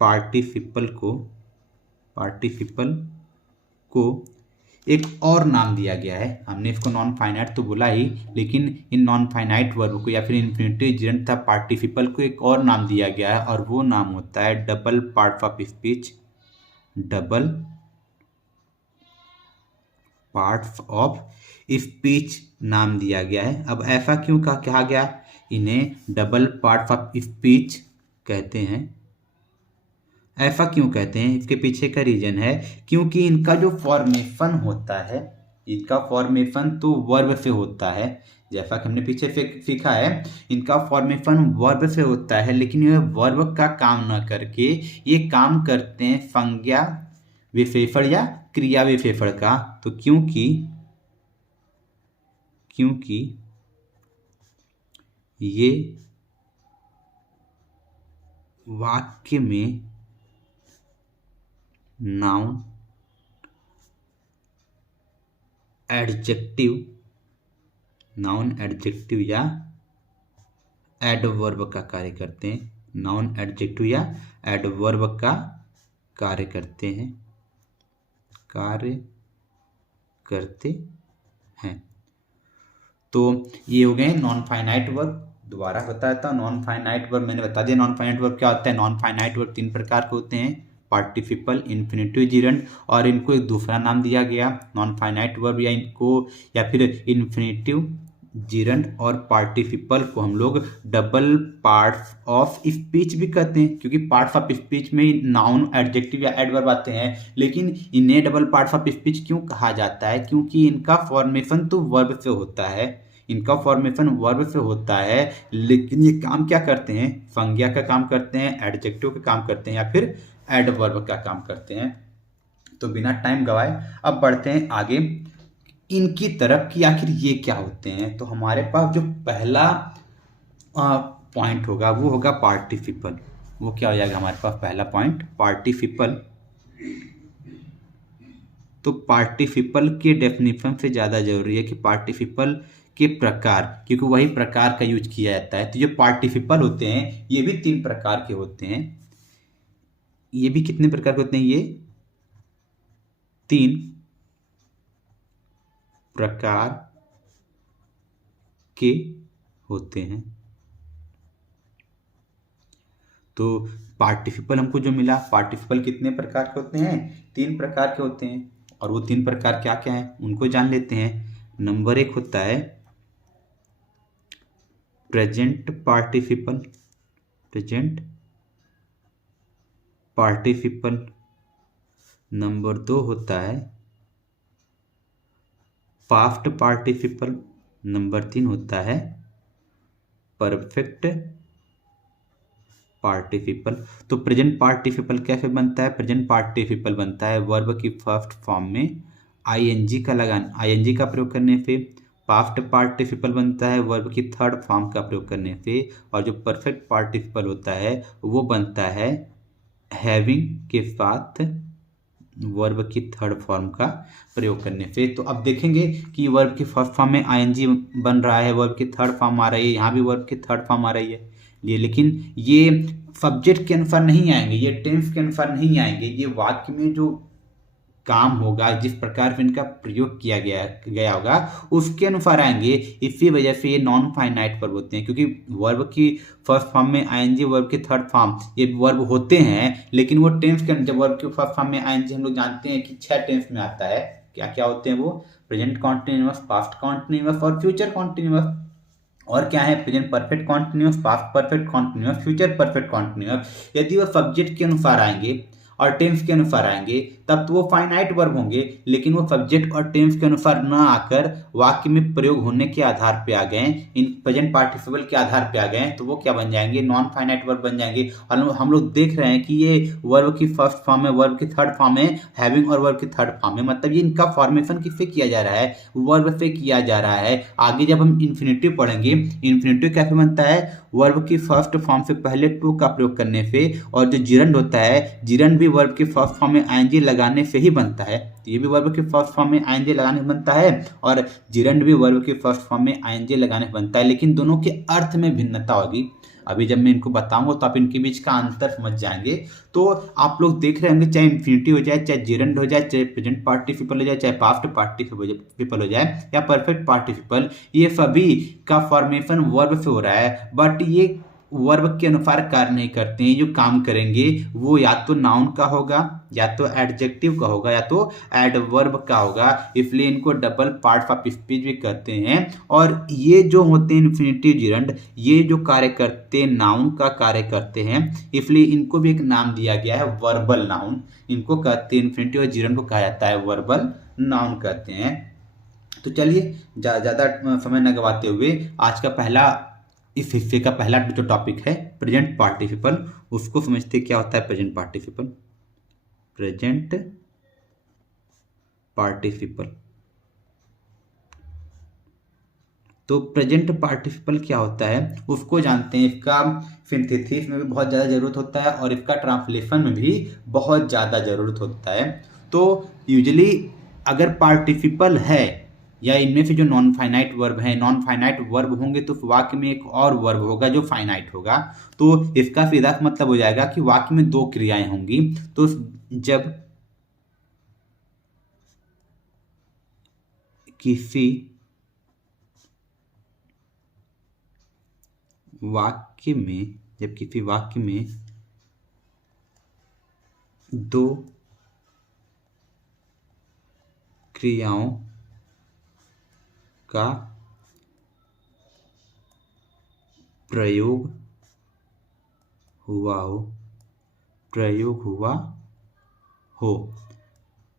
पार्टिसिपल को एक और नाम दिया गया है। हमने इसको नॉन फाइनाइट तो बोला ही, लेकिन इन नॉन फाइनाइट वर्ब को या फिर इन्फिनिटिव, जिरंड तथा पार्टिसिपल को एक और नाम दिया गया है, और वो नाम होता है double part of speech, double parts of speech नाम दिया गया है। अब ऐसा क्यों कहा गया, इन्हें डबल पार्ट्स ऑफ स्पीच कहते हैं। ऐसा क्यों कहते हैं, इसके पीछे का रीजन है क्योंकि इनका जो फॉर्मेशन होता है, इनका फॉर्मेशन तो वर्ब से होता है। जैसा कि हमने पीछे सीखा है, इनका फॉर्मेशन वर्ब से होता है, लेकिन ये वर्ब का काम न करके ये काम करते हैं संज्ञा विशेषण या क्रिया विशेषण का। तो क्योंकि ये वाक्य में नाउन, एडजेक्टिव, नाउन एडजेक्टिव या एडवर्ब का कार्य करते हैं, नाउन एडजेक्टिव या एडवर्ब का कार्य करते हैं, तो ये हो गए नॉन फाइनाइट वर्ब। दोबारा बताता हूँ, नॉन फाइनाइट वर्ब मैंने बता दिया। नॉन फाइनाइट वर्ब क्या होता है, नॉन फाइनाइट वर्ब 3 प्रकार के होते हैं, पार्टिसिपल, इन्फिनिटिव, जिरंड, और इनको एक दूसरा नाम दिया गया नॉन फाइनाइट वर्ब या फिर इन्फिनिटिव, जिरंड और पार्टिसिपल को हम लोग डबल पार्ट्स ऑफ स्पीच भी कहते हैं, क्योंकि पार्ट्स ऑफ स्पीच में नाउन, एडजेक्टिव या एडवर्ब आते हैं। लेकिन इन्हें डबल पार्ट्स ऑफ स्पीच क्यों कहा जाता है, क्योंकि इनका फॉर्मेशन तो वर्ब से होता है, इनका फॉर्मेशन वर्ब से होता है, लेकिन ये काम क्या करते हैं, संज्ञा का काम करते हैं, एडजेक्टिव का काम करते हैं या फिर एडवर्ब का काम करते हैं। तो बिना टाइम गवाए अब बढ़ते हैं आगे इनकी तरफ कि आखिर ये क्या होते हैं। तो हमारे पास जो पहला पॉइंट होगा वो होगा पार्टिसिपल। वो क्या हो जाएगा हमारे पास पहला पॉइंट, पार्टिसिपल। तो पार्टिसिपल के डेफिनेशन से ज़्यादा जरूरी है कि पार्टिसिपल के प्रकार, क्योंकि वही प्रकार का यूज किया जाता है। तो जो पार्टिसिपल होते हैं ये भी 3 प्रकार के होते हैं। ये भी कितने प्रकार के होते हैं, ये 3 प्रकार के होते हैं। तो पार्टिसिपल हमको जो मिला, पार्टिसिपल कितने प्रकार के होते हैं, 3 प्रकार के होते हैं। और वो 3 प्रकार क्या क्या हैं उनको जान लेते हैं। नंबर 1 होता है present participle, present participle. Number 2 होता है पास्ट पार्टिसिपल। नंबर 3 होता है परफेक्ट पार्टिसिपल। तो प्रेजेंट पार्टिसिपल कैसे बनता है, प्रेजेंट पार्टिसिपल बनता है वर्ब की फर्स्ट फॉर्म में आईएनजी का प्रयोग करने से। पास्ट पार्टिसिपल बनता है वर्ब की थर्ड फॉर्म का प्रयोग करने से। और जो परफेक्ट पार्टिसिपल होता है वो बनता है हैविंग के साथ वर्ब की थर्ड फॉर्म का प्रयोग करने से। तो अब देखेंगे कि वर्ब की फर्स्ट फॉर्म में आईएनजी बन रहा है, वर्ब की थर्ड फॉर्म आ रही है, यहाँ भी वर्ब की थर्ड फॉर्म आ रही है लेकिन ये सब्जेक्ट के अनुसार नहीं आएंगे, ये टेंस के अनुसार नहीं आएंगे, ये वाक्य में जो काम होगा, जिस प्रकार से इनका प्रयोग किया गया होगा उसके अनुसार आएंगे। इसी वजह से ये नॉन फाइनाइट वर्ब होते हैं, क्योंकि वर्ब की फर्स्ट फॉर्म में आईएनजी, वर्ब की थर्ड फॉर्म ये वर्ब होते हैं, लेकिन वो टेंस के जब वर्ब की फर्स्ट फॉर्म में आईएनजी हम लोग जानते हैं कि 6 टेंस में आता है। क्या क्या होते हैं वो? प्रेजेंट कॉन्टिन्यूअस, पास्ट कॉन्टिन्यूअस और फ्यूचर कॉन्टिन्यूअस। और क्या है? Present perfect continuous, past perfect continuous, future perfect continuous. यदि वो सब्जेक्ट के अनुसार आएंगे और टेंस के अनुसार आएंगे तब तो वो फाइनाइट वर्ब होंगे, लेकिन वो सब्जेक्ट और टेंस के अनुसार ना आकर वाक्य में प्रयोग होने के आधार पे आ गए, इन प्रेजेंट पार्टिसिपल के आधार पे आ गए, तो वो क्या बन जाएंगे? नॉन फाइनाइट वर्ब बन जाएंगे। और हम लोग देख रहे हैं कि ये वर्ब की फर्स्ट फॉर्म है, वर्ब की थर्ड फॉर्म है, हैविंग, और वर्ब की थर्ड फॉर्म है। मतलब ये इनका फॉर्मेशन किससे किया जा रहा है? वर्ब से किया जा रहा है। आगे जब हम इन्फिनेटिव पढ़ेंगे, इन्फिनेटिव कैसे बनता है? वर्ब की फर्स्ट फॉर्म से पहले टू का प्रयोग करने से, और जो जिरंड होता है, जिरंड भी वर्ब की फर्स्ट फॉर्म में आईएनजी लगाने से ही बनता है। ये भी वर्ब की फर्स्ट फॉर्म में आईएनजी लगाने से बनता है, और जिरंड भी वर्ब की फर्स्ट फॉर्म में आईएनजी लगाने से बनता है, लेकिन दोनों के अर्थ में भिन्नता होगी। अभी जब मैं इनको बताऊंगा तो आप इनके बीच का अंतर समझ जाएंगे। तो आप लोग देख रहे होंगे, चाहे इन्फिनिटी हो जाए, चाहे जिरंड हो जाए, चाहे प्रेजेंट पार्टिसिपल हो जाए, चाहे पास्ट पार्टिसिपल हो जाए, या परफेक्ट पार्टिसिपल, ये सभी का फॉर्मेशन वर्ब से हो रहा है। बट ये वर्ब के अनुसार कार्य नहीं करते हैं। जो काम करेंगे वो या तो नाउन का होगा, या तो एडजेक्टिव का होगा, या तो एडवर्ब का होगा। इसलिए इनको डबल पार्ट्स ऑफ स्पीच भी कहते हैं। और ये जो होते हैं इन्फिनिटिव जिरंड, ये जो कार्य करते हैं नाउन का कार्य करते हैं, इसलिए इनको भी एक नाम दिया गया है वर्बल नाउन। इनको कहते हैं, इन्फिनिटिव और जिरंड को कहा जाता है वर्बल नाउन कहते हैं। तो चलिए ज़्यादा समय न गवाते हुए आज का पहला, इस हिस्से का पहला जो टॉपिक है प्रेजेंट पार्टिसिपल, उसको समझते क्या होता है प्रेजेंट पार्टिसिपल। प्रेजेंट पार्टिसिपल, तो प्रेजेंट पार्टिसिपल क्या होता है उसको जानते हैं। इसका सिंथेसिस में भी बहुत ज़्यादा ज़रूरत होता है, और इसका ट्रांसलेशन में भी बहुत ज़्यादा ज़रूरत होता है। तो यूजुअली अगर पार्टिसिपल है, या इनमें से जो नॉन फाइनाइट वर्ब है, नॉन फाइनाइट वर्ब होंगे तो वाक्य में एक और वर्ब होगा जो फाइनाइट होगा। तो इसका सीधा मतलब हो जाएगा कि वाक्य में 2 क्रियाएं होंगी। तो जब किसी वाक्य में, जब किसी वाक्य में 2 क्रियाओं का प्रयोग हुआ हो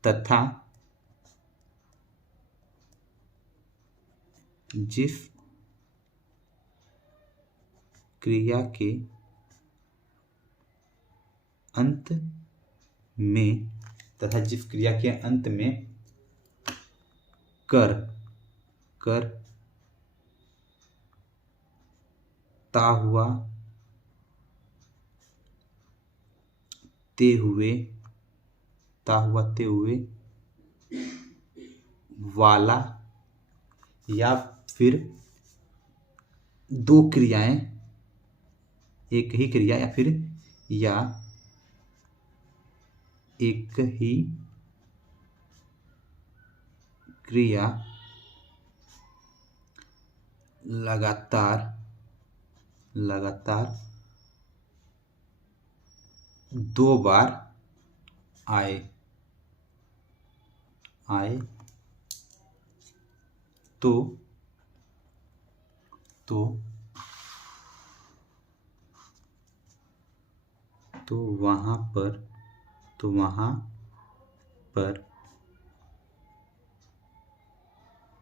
तथा जिस क्रिया के अंत में कर ता हुआ ते हुए वाला, या फिर 2 क्रियाएं, एक ही क्रिया, या फिर एक ही क्रिया लगातार 2 बार आए तो वहां पर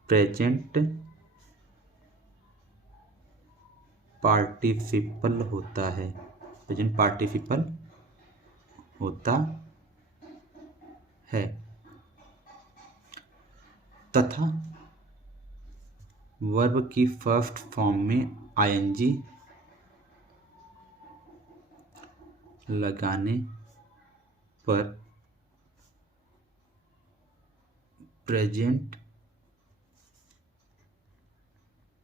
प्रेजेंट पार्टिसिपल होता है। प्रेजेंट पार्टिसिपल होता है तथा वर्ब की फर्स्ट फॉर्म में आईएनजी लगाने पर प्रेजेंट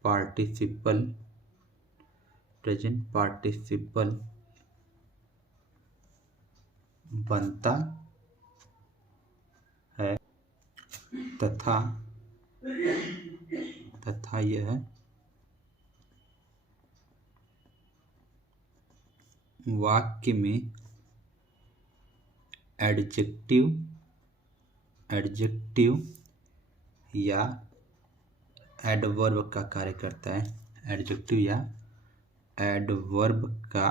पार्टिसिपल बनता है तथा यह वाक्य में एडजेक्टिव या एडवर्ब का कार्य करता है। एडजेक्टिव या एडवर्ब का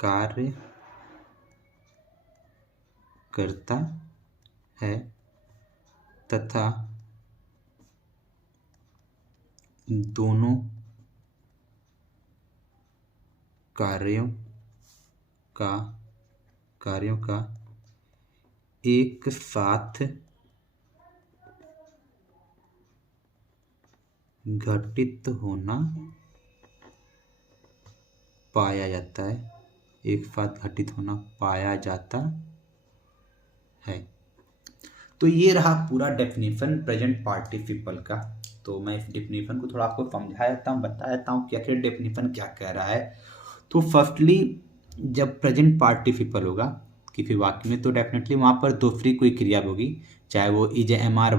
कार्य करता है तथा दोनों कार्यों का एक साथ घटित होना पाया जाता है। एक साथ घटित होना पाया जाता है। तो ये रहा पूरा डेफिनेशन प्रेजेंट पार्टिसिपल का। तो मैं इस डेफिनेशन को थोड़ा आपको समझा देता हूँ, बता देता हूँ कि आखिर डेफिनेशन क्या कह रहा है। तो फर्स्टली जब प्रेजेंट पार्टिसिपल होगा किसी वाक्य में तो डेफिनेटली वहाँ पर दूसरी कोई क्रिया होगी, चाहे वो is am are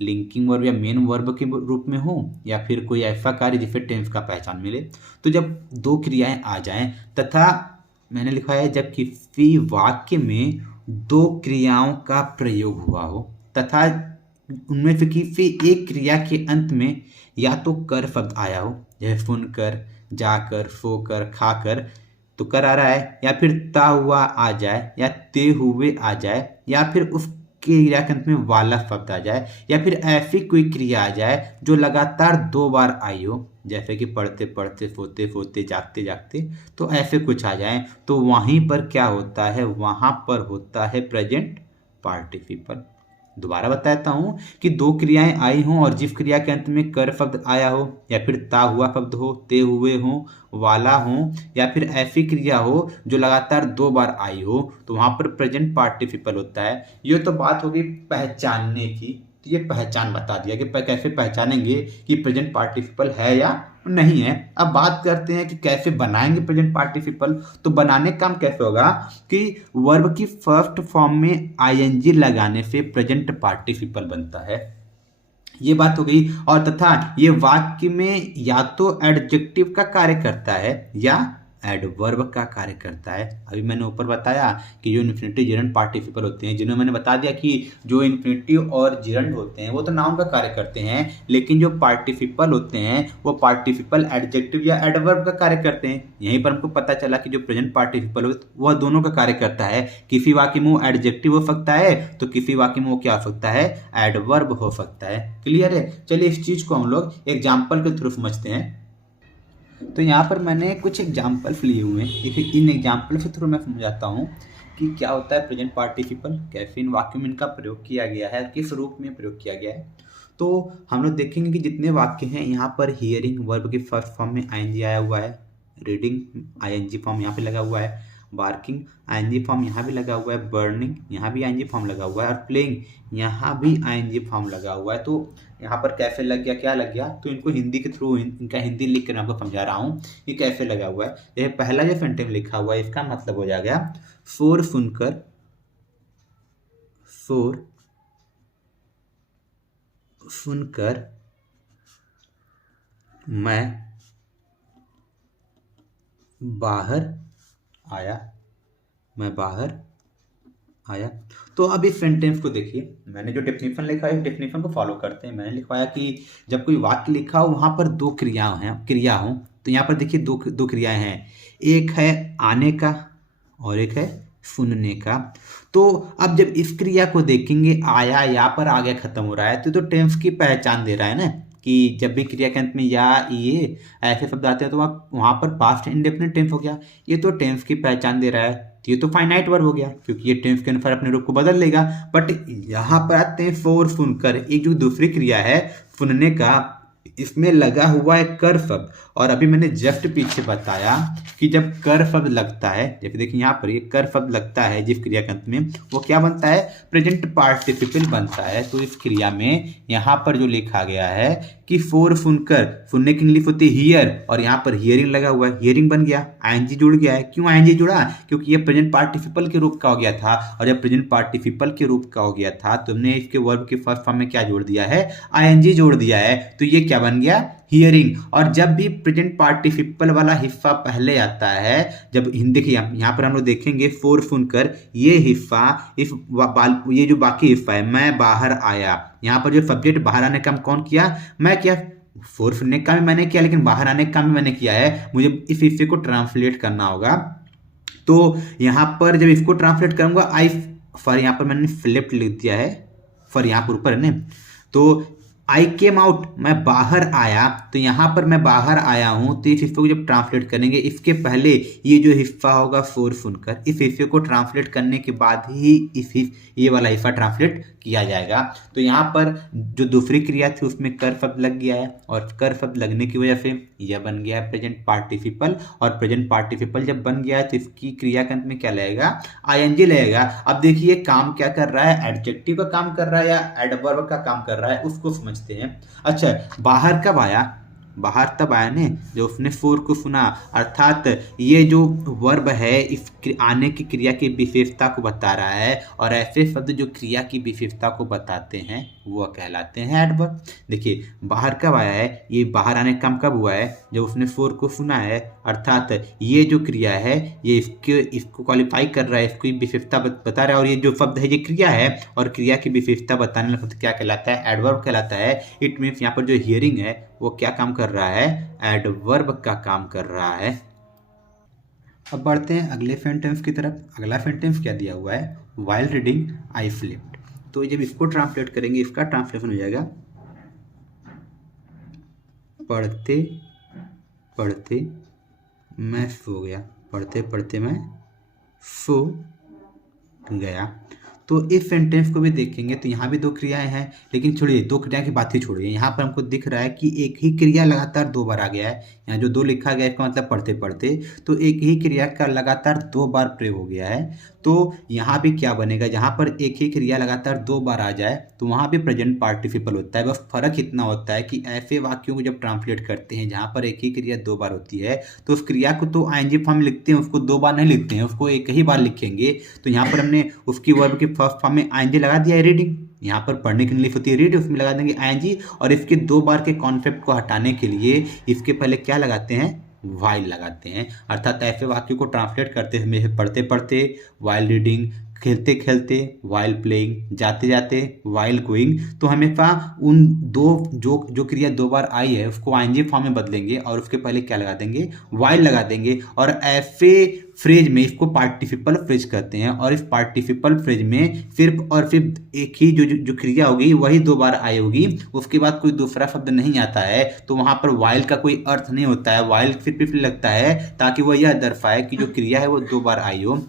linking verb या मेन वर्ब के रूप में हो या फिर कोई ऐसा कार्य जिससे टेंस का पहचान मिले। तो जब दो क्रियाएं आ जाएं तथा मैंने लिखा है जब किसी वाक्य में दो क्रियाओं का प्रयोग हुआ हो तथा उनमें से किसी एक क्रिया के अंत में या तो कर शब्द आया हो, जैसे सुनकर, जाकर, सोकर, खाकर तो कर आ रहा है, या फिर ता हुआ आ जाए या ते हुए आ जाए, या फिर उस क्रिया के अंत में वाला शब्द आ जाए, या फिर ऐसी कोई क्रिया आ जाए जो लगातार दो बार आई हो, जैसे कि पढ़ते पढ़ते, सोते सोते, जागते जागते, तो ऐसे कुछ आ जाए तो वहीं पर क्या होता है, वहां पर होता है प्रेजेंट पार्टिसिपल। दोबारा बताता हूं कि दो क्रियाएं आई हों और जिस क्रिया के अंत में कर शब्द आया हो या फिर ता हुआ शब्द हो, ते हुए हो, वाला हो, या फिर ऐसी क्रिया हो जो लगातार दो बार आई हो, तो वहां पर प्रेजेंट पार्टिसिपल होता है। ये तो बात होगी पहचानने की, तो ये पहचान बता दिया कि कैसे पहचानेंगे कि प्रेजेंट पार्टिसिपल है या नहीं है। अब बात करते हैं कि कैसे बनाएंगे प्रेजेंट पार्टिसिपल। तो बनाने का काम कैसे होगा कि वर्ब की फर्स्ट फॉर्म में आईएनजी लगाने से प्रेजेंट पार्टिसिपल बनता है, ये बात हो गई। और तथा ये वाक्य में या तो एडजेक्टिव का कार्य करता है या एडवर्ब का कार्य करता है। अभी मैंने ऊपर बताया कि जो इन्फिनिटिव जिरंड पार्टिसिपल होते हैं, जिन्होंने मैंने बता दिया कि जो इन्फिनिटिव और जिरंड होते हैं वो तो नाउन का कार्य करते हैं, लेकिन जो पार्टिसिपल होते हैं वो पार्टिसिपल एडजेक्टिव या एडवर्ब का कार्य करते हैं। यहीं पर हमको पता चला कि जो प्रेजेंट पार्टिसिपल हो वह दोनों का कार्य करता है। किसी वाक्य में वो एडजेक्टिव हो सकता है तो किसी वाक्य में वो क्या हो सकता है, एडवर्ब हो सकता है। क्लियर है? चलिए इस चीज को हम लोग एग्जाम्पल के थ्रू समझते हैं। तो यहाँ पर मैंने कुछ एग्जाम्पल्स लिए हुए हैं, देखिए इन एग्जाम्पल के थ्रू मैं समझाता हूँ कि क्या होता है प्रेजेंट पार्टिसिपल, कैसे इन वाक्यों में इनका प्रयोग किया गया है, किस रूप में प्रयोग किया गया है। तो हम लोग देखेंगे कि जितने वाक्य हैं यहाँ पर हियरिंग वर्ब के फर्स्ट फॉर्म में आईएनजी आया हुआ है, रीडिंग आईएनजी फॉर्म यहाँ पे लगा हुआ है, बार्किंग आईएनजी फॉर्म यहाँ भी लगा हुआ है, बर्निंग यहाँ भी आईएनजी फॉर्म लगा हुआ है, और प्लेइंग यहाँ भी आईएनजी फॉर्म लगा हुआ है। तो यहाँ पर कैसे लग गया, क्या लग गया, तो इनको हिंदी के थ्रू इनका हिंदी लिख कर आपको समझा रहा हूँ कि कैसे लगा हुआ है। ये पहला जो सेंटेंस लिखा हुआ है इसका मतलब हो जाएगा शोर सुनकर, शोर सुनकर मैं बाहर आया, मैं बाहर आया। तो अब इस सेंटेंस को देखिए, मैंने जो डेफिनेशन लिखा है डेफिनेशन को फॉलो करते हैं। मैंने लिखवाया कि जब कोई वाक्य लिखा हो वहां पर दो क्रिया हो, तो यहाँ पर देखिए दो क्रियाएं हैं, एक है आने का और एक है सुनने का। तो अब जब इस क्रिया को देखेंगे, आया यहाँ पर आगे खत्म हो रहा है, तो टेंस की पहचान दे रहा है ना, कि जब भी क्रिया के अंत में या ये ऐसे शब्द आते हैं तो वहां पर पास्ट इंडेफिनिट टेंस हो गया, ये तो टेंस की पहचान दे रहा है। ये तो फाइनाइट वर्ब हो गया क्योंकि ये टेंस के अनुसार अपने रूप को बदल लेगा। बट यहाँ पर आते हैं शोर सुनकर, एक जो दूसरी क्रिया है सुनने का, इसमें लगा हुआ है कर शब्द। और अभी मैंने जस्ट पीछे बताया कि जब कर शब्द लगता है, जैसे देखिए यहाँ पर ये कर शब्द लगता है जिस क्रिया के अंत में, वो क्या बनता है, प्रेजेंट पार्टिसिपल बनता है। तो इस क्रिया में यहाँ पर जो लिखा गया है कि फोर सुनकर, सुनने की इंग्लिश होती है हियर, और यहाँ पर हियरिंग लगा हुआ है, हियरिंग बन गया, आईएनजी जुड़ गया है। क्यों आईएनजी जुड़ा, क्योंकि ये प्रेजेंट पार्टिसिपल के रूप का हो गया था, और जब प्रेजेंट पार्टिसिपल के रूप का हो गया था तो हमने इसके वर्ब के फर्स्ट फॉर्म में क्या जोड़ दिया है, आईएनजी जोड़ दिया है। तो ये क्या बन गया, हियरिंग। और जब भी प्रेजेंट पार्टिसिपल वाला हिस्सा पहले आता है, जब हिंदी के यहाँ पर हम लोग देखेंगे फोर सुनकर, ये हिस्सा ये जो बाकी हिस्सा है, मैं बाहर आया, यहाँ पर जो सब्जेक्ट बाहर आने का काम कौन किया, मैं किया। फोर सुनने का भी मैंने किया, लेकिन बाहर आने का काम भी मैंने किया है। मुझे इस हिस्से को ट्रांसलेट करना होगा। तो यहाँ पर जब इसको ट्रांसलेट करूंगा, आई फॉर, यहाँ पर मैंने फ्लिप्ड लिख दिया है, फॉर यहाँ पर ऊपर है ना, तो आई केम आउट, मैं बाहर आया। तो यहाँ पर मैं बाहर आया हूँ, तो इस हिस्से को जब ट्रांसलेट करेंगे, इसके पहले ये जो हिस्सा होगा फोर सुनकर, इस हिस्से को ट्रांसलेट करने के बाद ही ये वाला हिस्सा ट्रांसलेट किया जाएगा। तो यहाँ पर जो दूसरी क्रिया थी उसमें कर शब्द लग गया है, और कर शब्द लगने की वजह से यह बन गया है प्रेजेंट पार्टिसिपल। और प्रेजेंट पार्टिसिपल जब बन गया है तो इसकी क्रिया के अंत में क्या लगेगा, आईएनजी लगेगा। अब देखिए काम क्या कर रहा है, एडजेक्टिव का काम कर रहा है या एडवर्ब का काम कर रहा है, उसको समझते हैं। अच्छा, बाहर कब आया, बाहर तब आया ने जो उसने फोर को सुना, अर्थात ये जो वर्ब है इस आने की क्रिया की विशेषता को बता रहा है, और ऐसे शब्द जो क्रिया की विशेषता को बताते हैं वो कहलाते हैं एडवर्ब। देखिए बाहर कब आया है, ये बाहर आने का काम कब हुआ है, जब उसने फोर को सुना है, अर्थात ये जो क्रिया है ये इसको क्वालिफाई कर रहा है, इसको विशेषता बता रहा है। और ये जो शब्द है ये क्रिया है, और क्रिया की विशेषता बताने वाला शब्द क्या कहलाता है, एडवर्ब कहलाता है। इट मीन्स यहाँ पर जो हियरिंग है वो क्या काम कर रहा है, एडवर्ब का काम कर रहा है। अब बढ़ते हैं अगले सेंटेंस की तरफ। अगला सेंटेंस क्या दिया हुआ है, व्हाइल रीडिंग आई स्लीप्ड। तो जब इसको ट्रांसलेट करेंगे, इसका ट्रांसलेशन हो जाएगा पढ़ते पढ़ते मैं सो गया, पढ़ते पढ़ते मैं सो गया। तो इस सेंटेंस को भी देखेंगे तो यहाँ भी दो क्रियाएं हैं, लेकिन छोड़िए दो क्रिया की बात ही छोड़िए, यहाँ पर हमको दिख रहा है कि एक ही क्रिया लगातार दो बार आ गया है। यहाँ जो दो लिखा गया है इसका मतलब पढ़ते पढ़ते, तो एक ही क्रिया का लगातार दो बार प्रयोग हो गया है। तो यहाँ भी क्या बनेगा, जहाँ पर एक ही क्रिया लगातार दो बार आ जाए तो वहाँ भी प्रेजेंट पार्टिसिपल होता है। बस फर्क इतना होता है कि ऐसे वाक्यों को जब ट्रांसलेट करते हैं जहाँ पर एक ही क्रिया दो बार होती है, तो उस क्रिया को तो आईएनजी फॉर्म में लिखते हैं, उसको दो बार नहीं लिखते हैं, उसको एक ही बार लिखेंगे। तो यहाँ पर हमने उसकी वर्ब के फर्स्ट फॉर्म में आईएनजी लगा दिया है, रीडिंग। यहाँ पर पढ़ने की इंग्लिश होती है रीड, उसमें लगा देंगे आईएनजी। और इसके दो बार के कॉन्सेप्ट को हटाने के लिए इसके पहले क्या लगाते हैं, व्हाइल लगाते हैं। अर्थात ऐसे वाक्य को ट्रांसलेट करते हैं, पढ़ते पढ़ते, व्हाइल रीडिंग, खेलते खेलते, व्हाइल प्लेइंग, जाते जाते, व्हाइल गोइंग। तो हमेशा उन दो जो क्रिया दो बार आई है उसको आईएनजी फॉर्म में बदलेंगे और उसके पहले क्या लगा देंगे, व्हाइल लगा देंगे। और ऐसे फ्रेज में इसको पार्टिसिपल फ्रेज कहते हैं। और इस पार्टिसिपल फ्रेज में सिर्फ और सिर्फ एक ही जो क्रिया होगी वही दो बार आई होगी, उसके बाद कोई दूसरा शब्द नहीं आता है। तो वहां पर व्हाइल का कोई अर्थ नहीं होता है, व्हाइल सिर्फ इसलिए लगता है ताकि वह यह दर्शाए कि जो क्रिया है वो दो बार आई हो।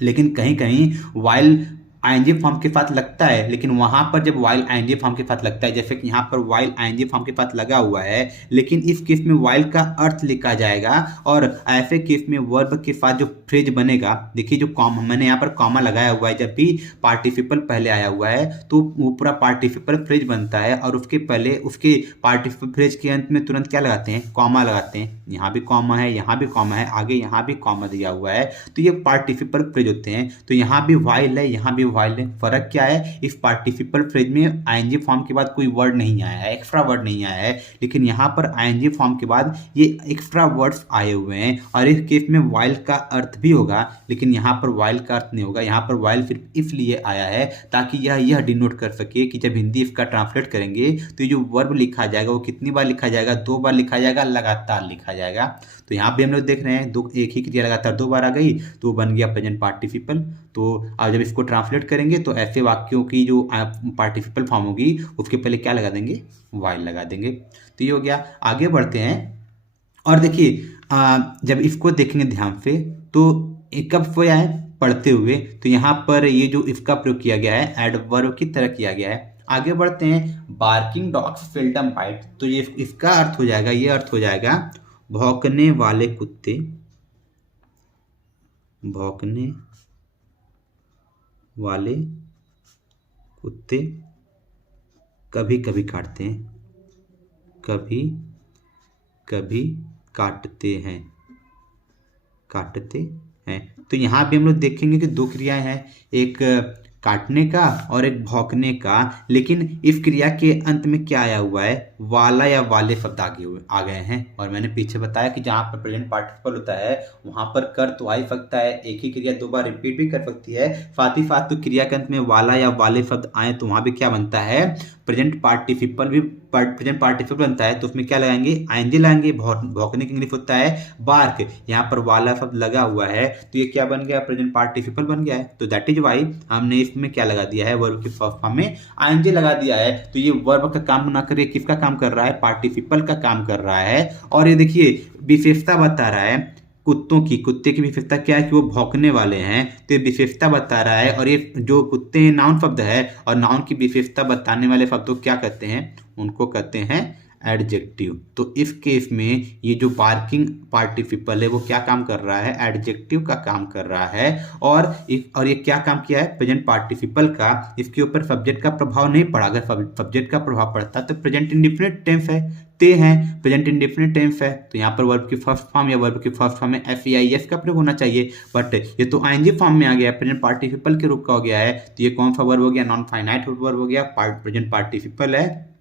लेकिन कहीं कहीं व्हाइल आईएनजी फॉर्म के साथ लगता है, लेकिन वहां पर जब व्हाइल आईएनजी फॉर्म के साथ लगता है, जैसे कि यहाँ पर व्हाइल आईएनजी फॉर्म के साथ लगा हुआ है, लेकिन इस केस में व्हाइल का अर्थ लिखा जाएगा। और ऐसे केस में वर्ब के साथ जो फ्रेज बनेगा, देखिए जो कॉमा मैंने यहाँ पर कॉमा लगाया हुआ है, जब भी पार्टिसिपल पहले आया हुआ है तो वो पूरा पार्टिसिपल फ्रेज बनता है। और उसके पहले उसके पार्टिसिपल फ्रेज के अंत में तुरंत क्या लगाते हैं, कॉमा लगाते हैं। यहाँ भी कॉमा है, यहाँ भी कॉमा है, आगे यहाँ भी कॉमा दिया हुआ है, तो ये पार्टिसिपल फ्रेज होते हैं। तो यहाँ भी व्हाइल है, यहाँ भी व्हाइल है। फर्क क्या है, इस पार्टिसिपल फ्रेज में आईएनजी फॉर्म के बाद कोई वर्ड नहीं आया है, एक्स्ट्रा वर्ड नहीं आया है, लेकिन यहाँ पर आईएनजी फॉर्म के बाद ये एक्स्ट्रा वर्ड्स आए हुए हैं। और इस केस में व्हाइल का अर्थ भी होगा, लेकिन यहाँ पर व्हाइल का अर्थ नहीं होगा। यहाँ पर व्हाइल सिर्फ इसलिए आया है ताकि यह डिनोट कर सके कि जब हिंदी इसका ट्रांसलेट करेंगे तो ये जो वर्ब लिखा जाएगा वो कितनी बार लिखा जाएगा, दो बार लिखा जाएगा, लगातार लिखा जाएगा। तो यहाँ पे हम लोग देख रहे हैं दो, एक ही क्रिया लगातार दो बार आ गई तो बन गया प्रेजेंट पार्टिसिपल। तो अब जब इसको ट्रांसलेट करेंगे तो ऐसे वाक्यों की जो पार्टिसिपल फॉर्म होगी उसके पहले क्या लगा देंगे, व्हाइल लगा देंगे। तो ये हो गया। आगे बढ़ते हैं और देखिए जब इसको देखेंगे ध्यान से तो कब सोया है, पढ़ते हुए। तो यहाँ पर ये जो इसका प्रयोग किया गया है एडवर्ब की तरह किया गया है। आगे बढ़ते हैं, बार्किंग डॉग्स सेल्डम बाइट, तो ये इसका अर्थ हो जाएगा, ये अर्थ हो जाएगा भौंकने वाले कुत्ते, भौंकने वाले कुत्ते कभी कभी काटते हैं, कभी कभी काटते हैं, काटते हैं। तो यहाँ पे हम लोग देखेंगे कि दो क्रियाएं हैं, एक काटने का और एक भौंकने का, लेकिन इस क्रिया के अंत में क्या आया हुआ है, वाला या वाले शब्द आ गए हैं। और मैंने पीछे बताया कि जहाँ पर प्रेजेंट पार्टिसिपल होता है वहाँ पर कर तो आ ही सकता है, एक ही क्रिया दो बार रिपीट भी कर सकती है, साथ ही साथ तो क्रिया के अंत में वाला या वाले शब्द आए तो वहाँ भी क्या बनता है, प्रेजेंट पार्टिसिपल भी प्रेजेंट पार्टिसिपल बनता है। तो उसमें क्या लगाएंगे, आईएनजी लगाएंगे। भौंकने की इंग्लिश होता है बार्क, यहाँ पर वाला शब्द लगा हुआ है तो ये क्या बन गया, प्रेजेंट पार्टिसिपल बन गया है। तो दैट इज वाई हमने इसमें क्या लगा दिया है, वर्ब की फर्स्ट फॉर्म में आईएनजी लगा दिया है। तो ये वर्ब का काम ना करे, किसका काम कर रहा है, पार्टिसिपल का काम कर रहा है। और ये देखिए विशेषता बता रहा है कुत्तों की, कुत्ते की विशेषता क्या है कि वो भौंकने वाले हैं, तो ये विशेषता बता रहा है। और ये जो कुत्ते हैं नाउन शब्द है, और नाउन की विशेषता बताने वाले शब्दों क्या कहते हैं, उनको कहते हैं एडजेक्टिव। तो इस केस में ये जो बार्किंग पार्टिसिपल है वो क्या काम कर रहा है, एडजेक्टिव का काम कर रहा है। और ये क्या काम किया है, प्रेजेंट पार्टिसिपल का, इसके ऊपर सब्जेक्ट का प्रभाव नहीं पड़ा। अगर सब्जेक्ट का प्रभाव पड़ता तो प्रेजेंट इंडेफिनिट टेंस है, ते हैं, प्रेजेंट इंडेफिनिट टेंस है, तो यहाँ पर वर्ब की फर्स्ट फॉर्म या वर्ब की फर्स्ट फॉर्म में एफ का प्रयोग होना चाहिए। बट ये तो आईएनजी फॉर्म में आ गया, प्रेजेंट पार्टिसिपल के रूप का हो गया है। तो ये कौन सा वर्ब हो गया, नॉन फाइनाइट वर्ब हो गया, प्रेजेंट पार्टिसिपल है।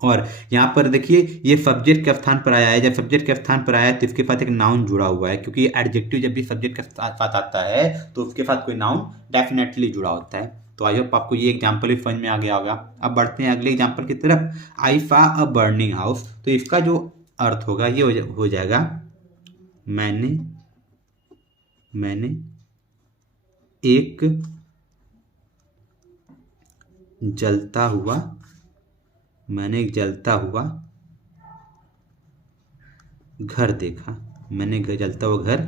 और यहाँ पर देखिए ये सब्जेक्ट के स्थान पर आया है, जब सब्जेक्ट के स्थान पर आया है तो इसके साथ एक नाउन जुड़ा हुआ है, क्योंकि एडजेक्टिव जब भी सब्जेक्ट के साथ आता है तो उसके साथ कोई नाउन डेफिनेटली जुड़ा होता है। तो आई होप आपको ये एग्जाम्पल भी समझ में आ गया होगा। अब बढ़ते हैं अगले एग्जाम्पल की तरफ, आई सा अ बर्निंग हाउस। तो इसका जो अर्थ होगा ये हो जाएगा मैंने एक जलता हुआ घर देखा, मैंने जलता हुआ घर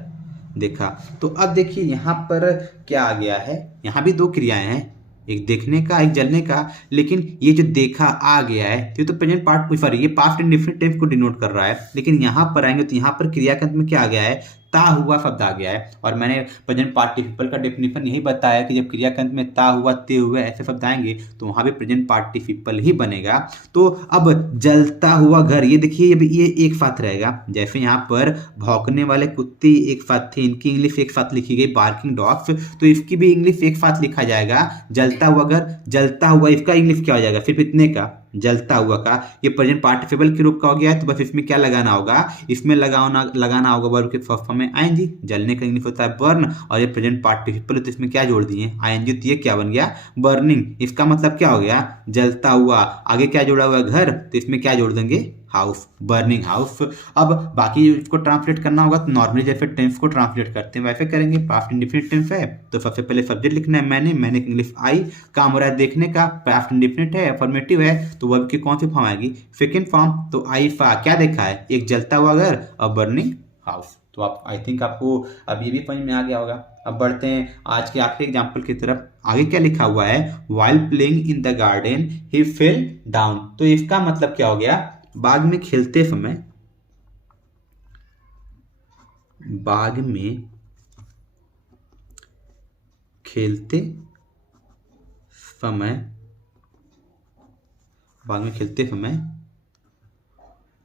देखा। तो अब देखिए यहाँ पर क्या आ गया है, यहाँ भी दो क्रियाएं हैं, एक देखने का एक जलने का, लेकिन ये जो देखा आ गया है ये तो प्रेजेंट पार्ट सॉरी ये पास्ट इंडेफिनिट टेंस को डिनोट कर रहा है। लेकिन यहाँ पर आएंगे तो यहाँ पर क्रिया के अंत में क्या आ गया है, ता हुआ शब्द आ गया है। और मैंने प्रेजेंट पार्टिसिपल का डेफिनेशन यही बताया कि जब क्रिया के अंत में ता हुआ ते हुए ऐसे शब्द आएंगे तो वहाँ भी प्रेजेंट पार्टिसिपल ही बनेगा। तो अब जलता हुआ घर, ये देखिए ये एक साथ रहेगा, जैसे यहाँ पर भौंकने वाले कुत्ते एक साथ थे, इनकी इंग्लिश एक साथ लिखी गई बार्किंग डॉग्स, तो इसकी भी इंग्लिश एक साथ लिखा जाएगा। जलता हुआ घर, जलता हुआ, इसका इंग्लिश क्या हो जाएगा, सिर्फ इतने का जलता हुआ का, ये प्रेजेंट पार्टिसिपल के रूप का हो गया है। तो बस इसमें क्या लगाना होगा, इसमें लगाना होगा वर्ब के फर्स्ट फॉर्म में आईएनजी। जलने का इंग्लिश होता है बर्न, और ये प्रेजेंट पार्टिसिपल तो इसमें क्या जोड़ दिए आईएनजी, तो ये क्या बन गया, बर्निंग। इसका मतलब क्या हो गया, जलता हुआ, आगे क्या जोड़ा हुआ है, घर, तो इसमें क्या जोड़ देंगे, हाउस, बर्निंग हाउस। अब बाकी इसको ट्रांसलेट करना होगा तो नॉर्मली जैसे टेंस को ट्रांसलेट करते हैं वैसे करेंगे। पास्ट इंडेफिनिट टेंस है तो सबसे पहले सब्जेक्ट लिखना है मैंने की इंग्लिश आई, काम हो रहा है देखने का, पास्ट इंडेफिनिट है, अफर्मेटिव है, तो वर्ब की कौन सी फॉर्म आएगी, सेकंड फॉर्म। तो आई फा क्या देखा है, एक जलता हुआ घर और बर्निंग हाउस। तो आप आई थिंक आपको अब ये भी समझ में आ गया होगा। अब बढ़ते हैं आज के आखिरी एग्जाम्पल की तरफ। आगे क्या लिखा हुआ है, while playing in the garden he fell down. तो इसका मतलब क्या हो गया, बाग में खेलते समय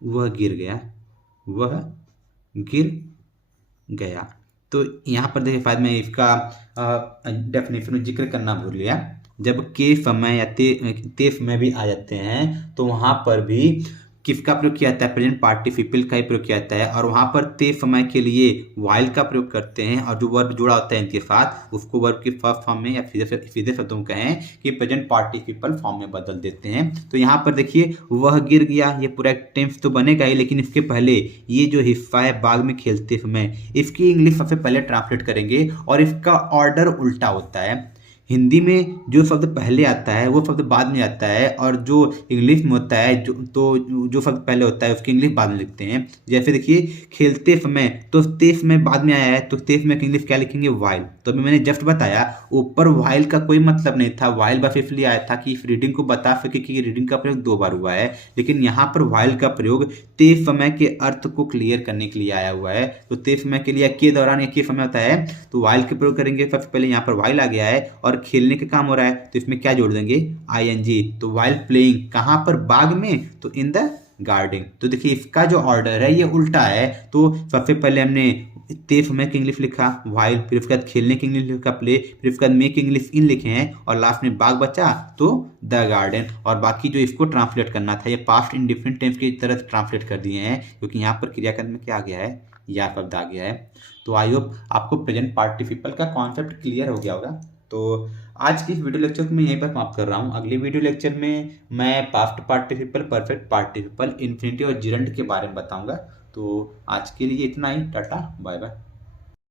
वह गिर गया। तो यहाँ पर देखिए शायद मैं इसका डेफिनेशन जिक्र करना भूल गया। जब के समय या ते समय भी आ जाते हैं तो वहाँ पर भी किसका प्रयोग किया जाता है, प्रेजेंट पार्टिसिपल का ही प्रयोग किया जाता है। और वहाँ पर ते समय के लिए वाइल का प्रयोग करते हैं, और जो वर्ब जुड़ा होता है इनके साथ उसको वर्ब की फर्स्ट फॉर्म में या सीधे शब्दों में कहें कि प्रेजेंट पार्टिसिपल फॉर्म में बदल देते हैं। तो यहाँ पर देखिए वह गिर गया, ये पूरा एक टेंस तो बनेगा ही, लेकिन इसके पहले ये जो हिस्सा है बाग में खेलते समय, इसकी इंग्लिश सबसे पहले ट्रांसलेट करेंगे और इसका ऑर्डर उल्टा होता है। हिंदी में जो शब्द पहले आता है वो शब्द बाद में आता है, और जो इंग्लिश में होता है जो शब्द पहले होता है उसकी इंग्लिश बाद में लिखते हैं। जैसे देखिए खेलते समय, तो ते समय बाद में आया है, तो ते समय की इंग्लिश क्या लिखेंगे, वाइल। तो अभी मैंने जस्ट बताया ऊपर वाइल का कोई मतलब नहीं था, वाइल बस इसलिए आया था कि इस रीडिंग को बता सके कि रीडिंग का प्रयोग 2 बार हुआ है, लेकिन यहाँ पर वाइल का प्रयोग ते समय के अर्थ को क्लियर करने के लिए आया हुआ है। तो ते समय के लिए के दौरान या के समय होता है, तो वाइल के प्रयोग करेंगे। सबसे पहले यहाँ पर वाइल आ गया है और खेलने का काम हो रहा है, तो इसमें क्या जोड़ देंगे, आईएनजी। तो वाइल प्लेइंग कहाँ पर, बाग में, तो इन द गार्डन। तो देखिए इसका जो ऑर्डर है ये उल्टा है। तो सबसे पहले हमने ते समय की इंग्लिश लिखा वाइल, फिर उसके बाद खेलने की इंग्लिश लिखा प्ले, फिर उसके बाद मेक इंग्लिश इन लिखे हैं, और लास्ट में बाग बचा तो द गार्डन। और बाकी जो इसको ट्रांसलेट करना था ये पास्ट इंडिफरेंट टेंस की तरह ट्रांसलेट कर दिए हैं, क्योंकि यहाँ पर क्रियाकर्म में क्या आ गया है, या शब्द आ गया है। तो आई होप आपको प्रेजेंट पार्टिसिपल का कॉन्सेप्ट क्लियर हो गया होगा। तो आज की इस वीडियो लेक्चर को मैं यहीं पर समाप्त कर रहा हूँ। अगले वीडियो लेक्चर में मैं past participle, perfect participle, infinitive और जिरंड के बारे में बताऊंगा। तो आज के लिए इतना ही, टाटा बाय बाय।